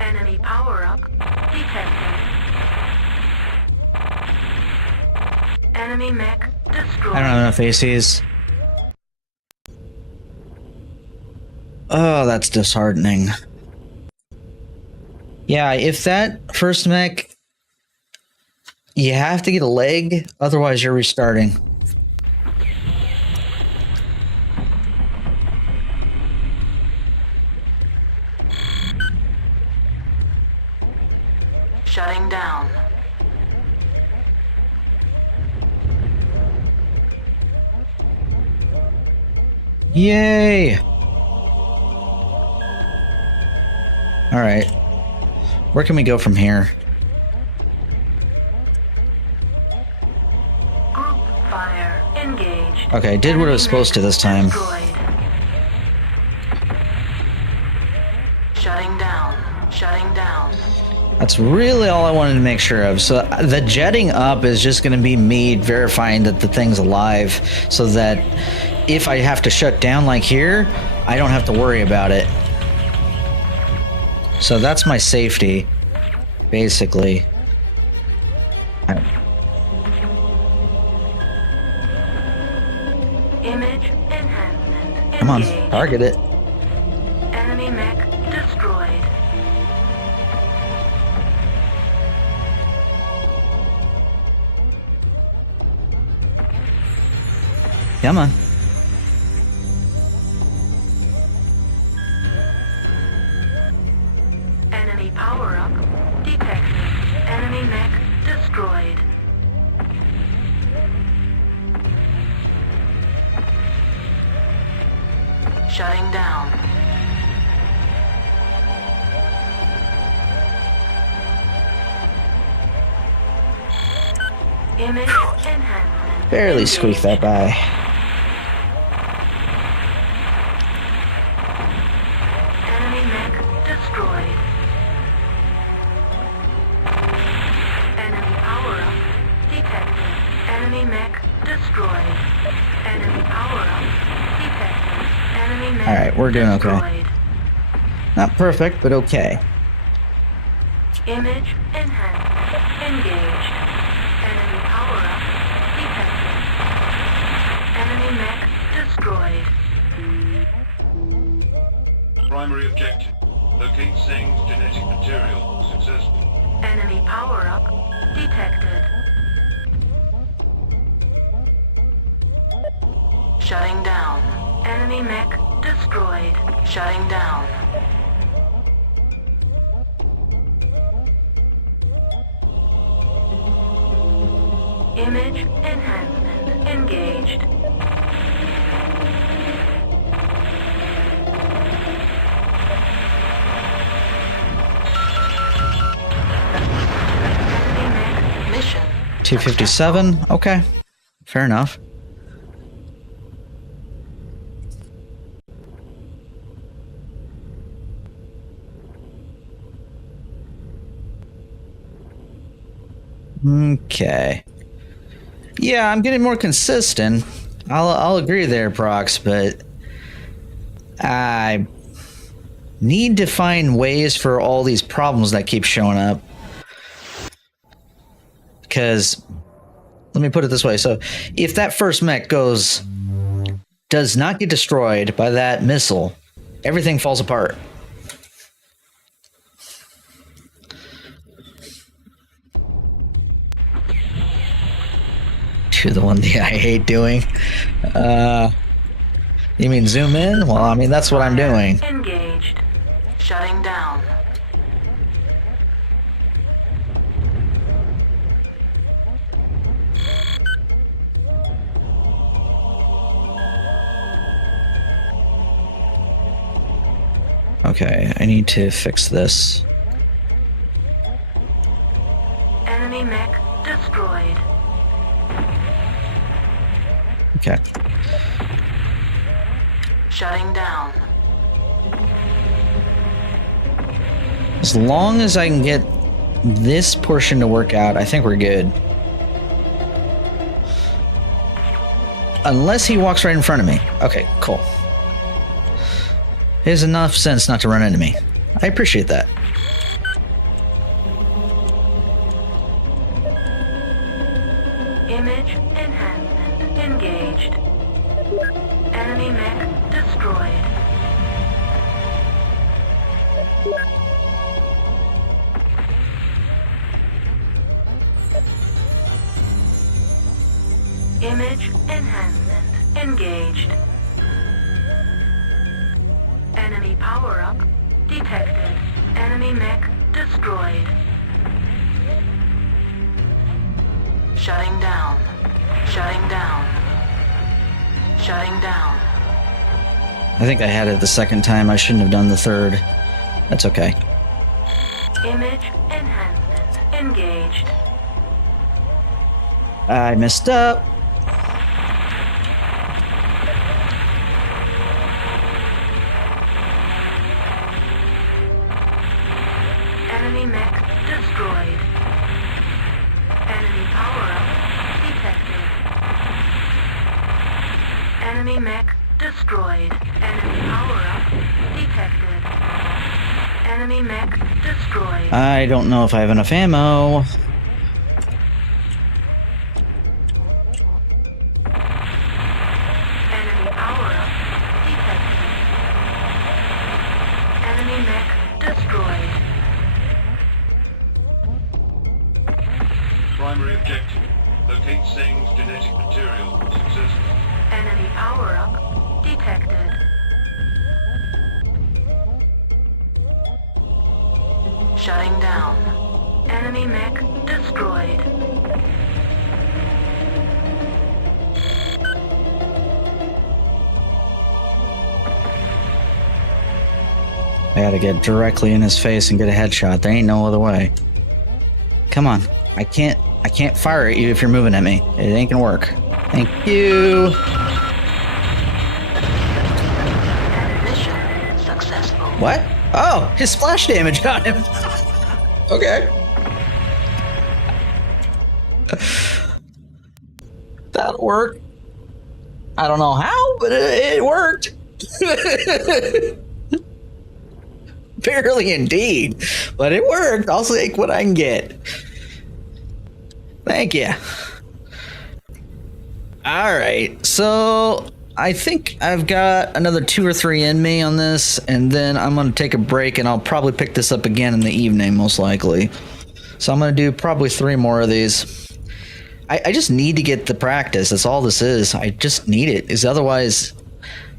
Enemy power-up detected. Enemy mech destroyed. I don't have enough ACs. Oh, that's disheartening. Yeah, if that first mech, you have to get a leg, otherwise you're restarting. Shutting down. Yay! Alright. Where can we go from here? Group fire engaged. Okay, did what it was supposed to this time. Destroyed. Shutting down. Shutting down. That's really all I wanted to make sure of. So the jetting up is just going to be me verifying that the thing's alive, so that if I have to shut down like here, I don't have to worry about it. So that's my safety, basically. Image enhancement. Come on, engaged. target it. Enemy mech destroyed. Come on. Enemy power-up detected. Enemy mech destroyed. Shutting down. Image enhancement. Barely squeaked that by. Enemy mech destroyed. Enemy power-up detected. Enemy mech destroyed. Enemy power-up detected. Enemy mech Alright, we're doing okay. destroyed. Not perfect, but okay. Image enhancement engaged. Enemy power-up detected. Primary objective. Locate Seng's genetic material. Successful. Enemy power-up detected. Shutting down. Enemy mech destroyed. Shutting down. Image enhancement engaged. Enemy mech mission. 257. Okay. Fair enough. Okay. Yeah, I'm getting more consistent. I'll agree there, Prox, but I need to find ways for all these problems that keep showing up. Because, let me put it this way. So, if that first mech does not get destroyed by that missile, everything falls apart. The one thing I hate doing. You mean zoom in? Well, I mean, that's what I'm doing. Engaged. Shutting down. Okay, I need to fix this. Enemy mech destroyed. Okay. Shutting down. As long as I can get this portion to work out, I think we're good. Unless he walks right in front of me. Okay, cool. He has enough sense not to run into me. I appreciate that. Image enhancement engaged. Enemy mech destroyed. Image enhancement engaged. Enemy power-up detected. Enemy mech destroyed. Shutting down. Shutting down. Shutting down. I think I had it the second time. I shouldn't have done the third. That's okay. Image enhancement engaged. I messed up. Enemy mech destroyed. Enemy power-up detected. Enemy mech destroyed. Enemy power-up detected. Enemy mech destroyed. I don't know if I have enough ammo. Enemy power-up detected. Enemy mech destroyed. Primary objective. Locate Seng's genetic material. Successful. Enemy power-up detected. Shutting down. Enemy mech destroyed. I gotta get directly in his face and get a headshot. There ain't no other way. Come on. I can't fire at you if you're moving at me. It ain't gonna work. Thank you. Mission successful. What? Oh, his splash damage got him. Okay. That'll work. I don't know how, but it worked. Barely indeed. But it worked. I'll take what I can get. Thank you. Alright, so I think I've got another 2 or 3 in me on this, and then I'm going to take a break, and I'll probably pick this up again in the evening, most likely. So I'm going to do probably 3 more of these. I just need to get the practice. That's all this is. I just need it. Because otherwise,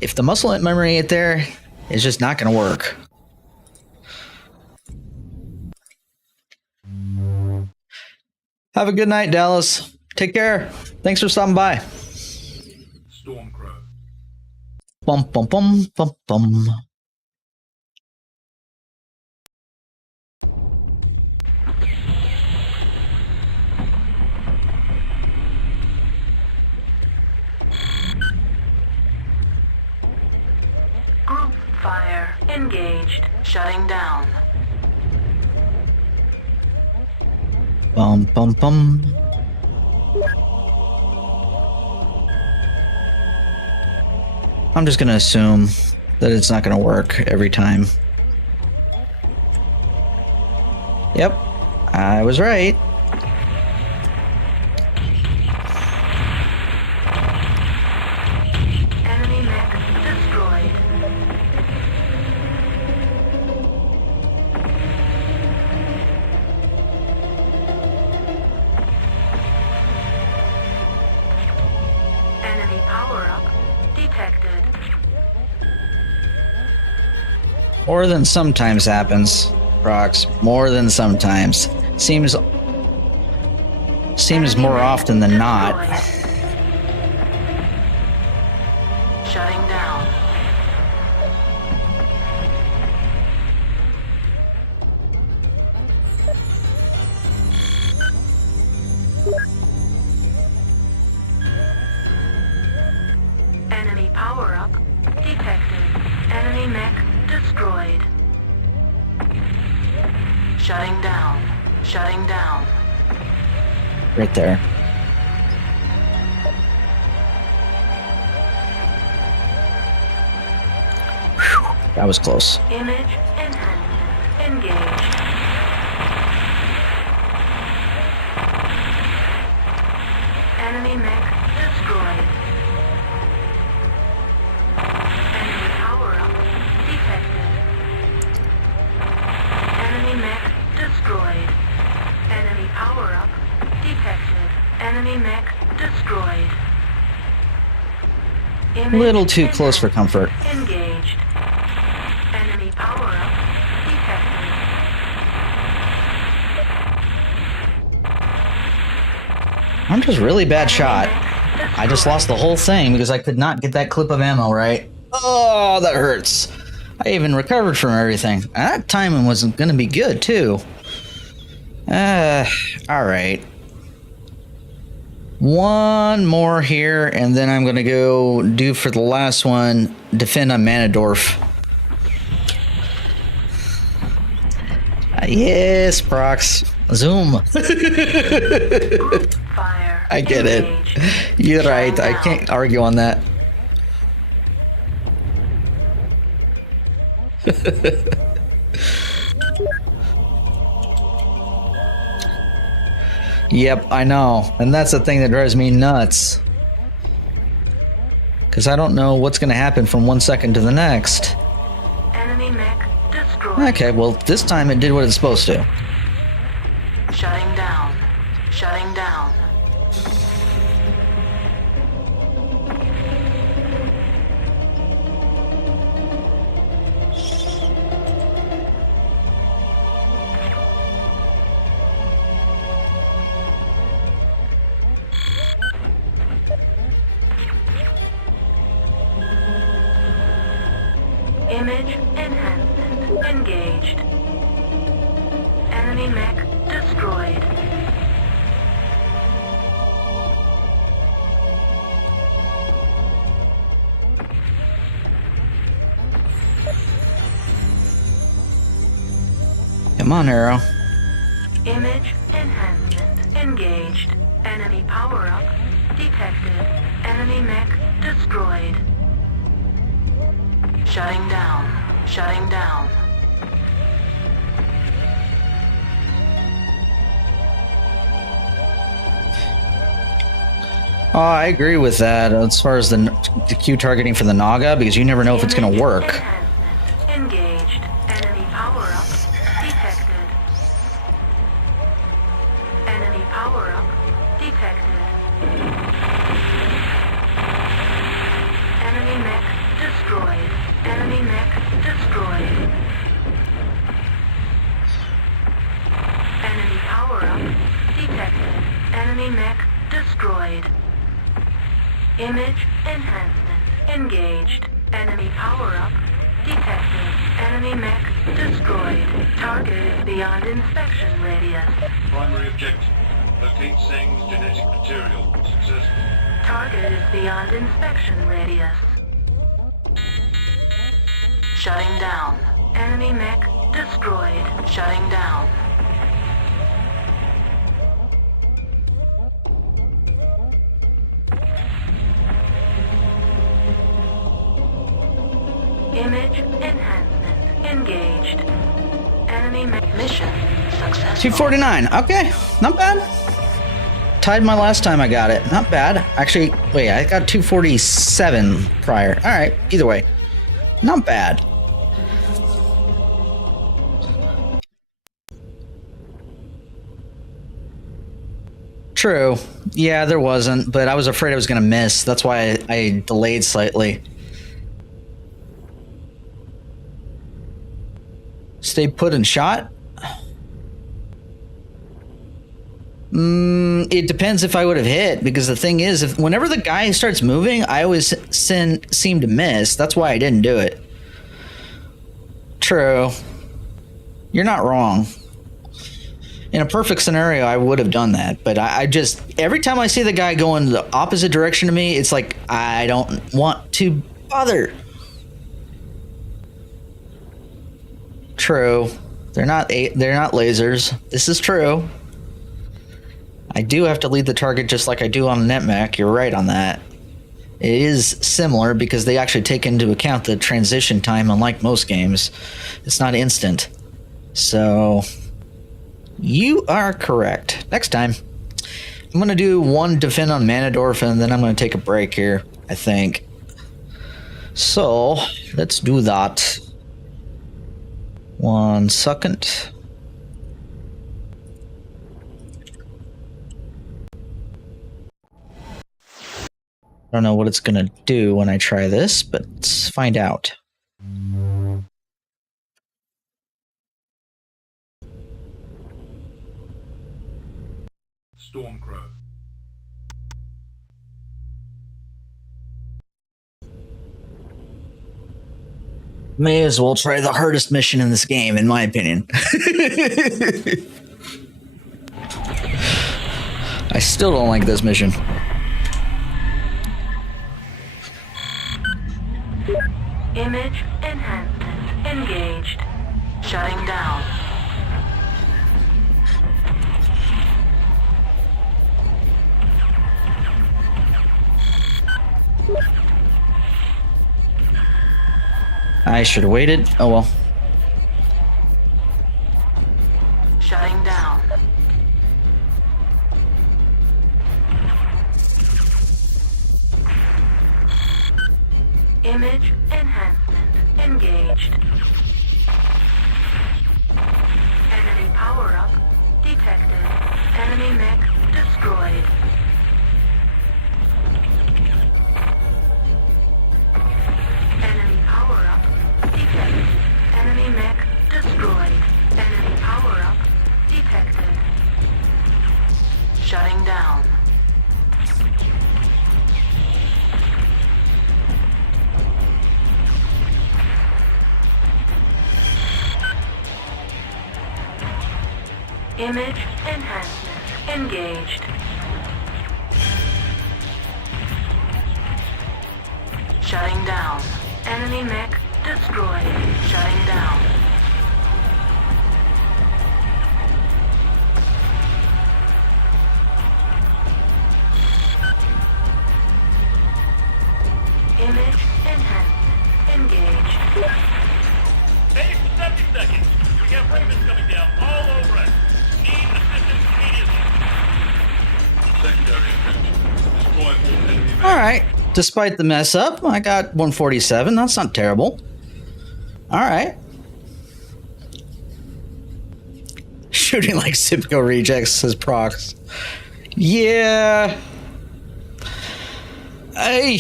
if the muscle memory ain't there, it's just not going to work. Have a good night, Dallas. Take care. Thanks for stopping by. Stormcrow. Bum, bum, bum, bum, bum. Group fire engaged. Shutting down. Bum, bum, bum. I'm just going to assume that it's not going to work every time. Yep, I was right. Enemy mech destroyed. Enemy power-up detected. More than sometimes happens, Rox. More than sometimes. Seems more often than not. Shutting down. Enemy power-up detected. Enemy mech destroyed. Shutting down. Shutting down. Right there. Whew, that was close. Image enhancement engaged. Enemy mech destroyed. Enemy power-up detected. Enemy mech destroyed. Enemy power-up detected. Enemy mech destroyed. Image Little too close for comfort. engaged. Enemy power-up detected. I'm just really bad shot. I just lost the whole thing because I could not get that clip of ammo right. Oh, that hurts. I even recovered from everything. That timing wasn't going to be good, too. Alright. One more here, and then I'm going to go do for the last one, defend on Manadorf. Yes, Prox. Zoom. Fire I get it. engaged. You're right. Shutting I down. can't argue on that. Yep, I know. And that's the thing that drives me nuts. Because I don't know what's going to happen from 1 second to the next. Enemy mech destroyed. Okay, well, this time it did what it's supposed to. Shutting down. Shutting down. Image enhancement engaged. Enemy mech destroyed. Come on, Arrow. Image enhancement engaged. Enemy power-up detected. Enemy mech destroyed. Shutting down. Shutting down. Oh, I agree with that as far as the Q targeting for the Naga, because you never know if it's going to work. Enhancement engaged. Enemy power-up detected. Enemy power-up detected. Enemy mech destroyed. Enemy mech destroyed. Enemy power-up detected. Enemy mech destroyed. Image enhancement engaged. Enemy power-up detected. Enemy mech destroyed. Target is beyond inspection radius. Primary objective. Locate Seng's genetic material. Successful. Target is beyond inspection radius. Shutting down. Enemy mech destroyed. Shutting down. Image enhancement engaged. Enemy mission successful. 249. Okay, not bad. Tied my last time I got it. Not bad. Actually, wait, I got 247 prior. All right, either way, not bad. True. Yeah, there wasn't, but I was afraid I was going to miss. That's why I delayed slightly. Stay put and shot? It depends if I would have hit, because the thing is, if whenever the guy starts moving, I always seem to miss. That's why I didn't do it. True. You're not wrong. In a perfect scenario, I would have done that, but I just, every time I see the guy going the opposite direction to me, it's like, I don't want to bother. True. They're not lasers. This is true. I do have to lead the target just like I do on NetMech. You're right on that. It is similar because they actually take into account the transition time, unlike most games. It's not instant. So, you are correct. Next time, I'm going to do one defend on Manadorf, and then I'm going to take a break here, I think. So, let's do that. 1 second. I don't know what it's going to do when I try this, but let's find out. Stormcrow. May as well try the hardest mission in this game, in my opinion. I still don't like this mission. Image enhancement engaged. Shutting down. I should have waited. Oh well. Shutting down. Image enhancement engaged. Enemy power-up detected. Enemy mech destroyed. Enemy power-up detected. Enemy mech destroyed. Enemy power-up detected. Shutting down. Image enhancement engaged. Shutting down. Enemy mech destroyed. Shutting down. Image enhancement engaged. Base 70 seconds. We have Ravens coming down all over us. Need assistance immediately. Secondary objective. Deploy all enemy men. All right. Despite the mess up, I got 147. That's not terrible. All right. Shooting like Simcoe rejects, says Prox. Yeah. Hey.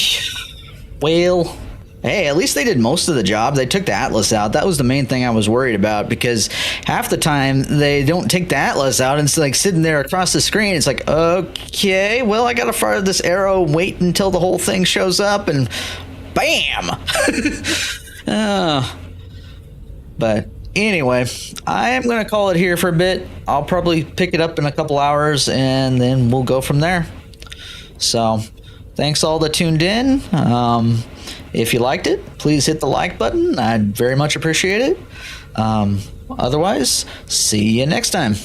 Well. Hey, at least they did most of the job. They took the Atlas out. That was the main thing I was worried about, because half the time they don't take the Atlas out and it's like sitting there across the screen. It's like, okay, well, I gotta fire this arrow, wait until the whole thing shows up, and bam! But anyway, I am gonna call it here for a bit. I'll probably pick it up in a couple hours and then we'll go from there. So, thanks all that tuned in. If you liked it, please hit the like button. I'd very much appreciate it. Otherwise, see you next time.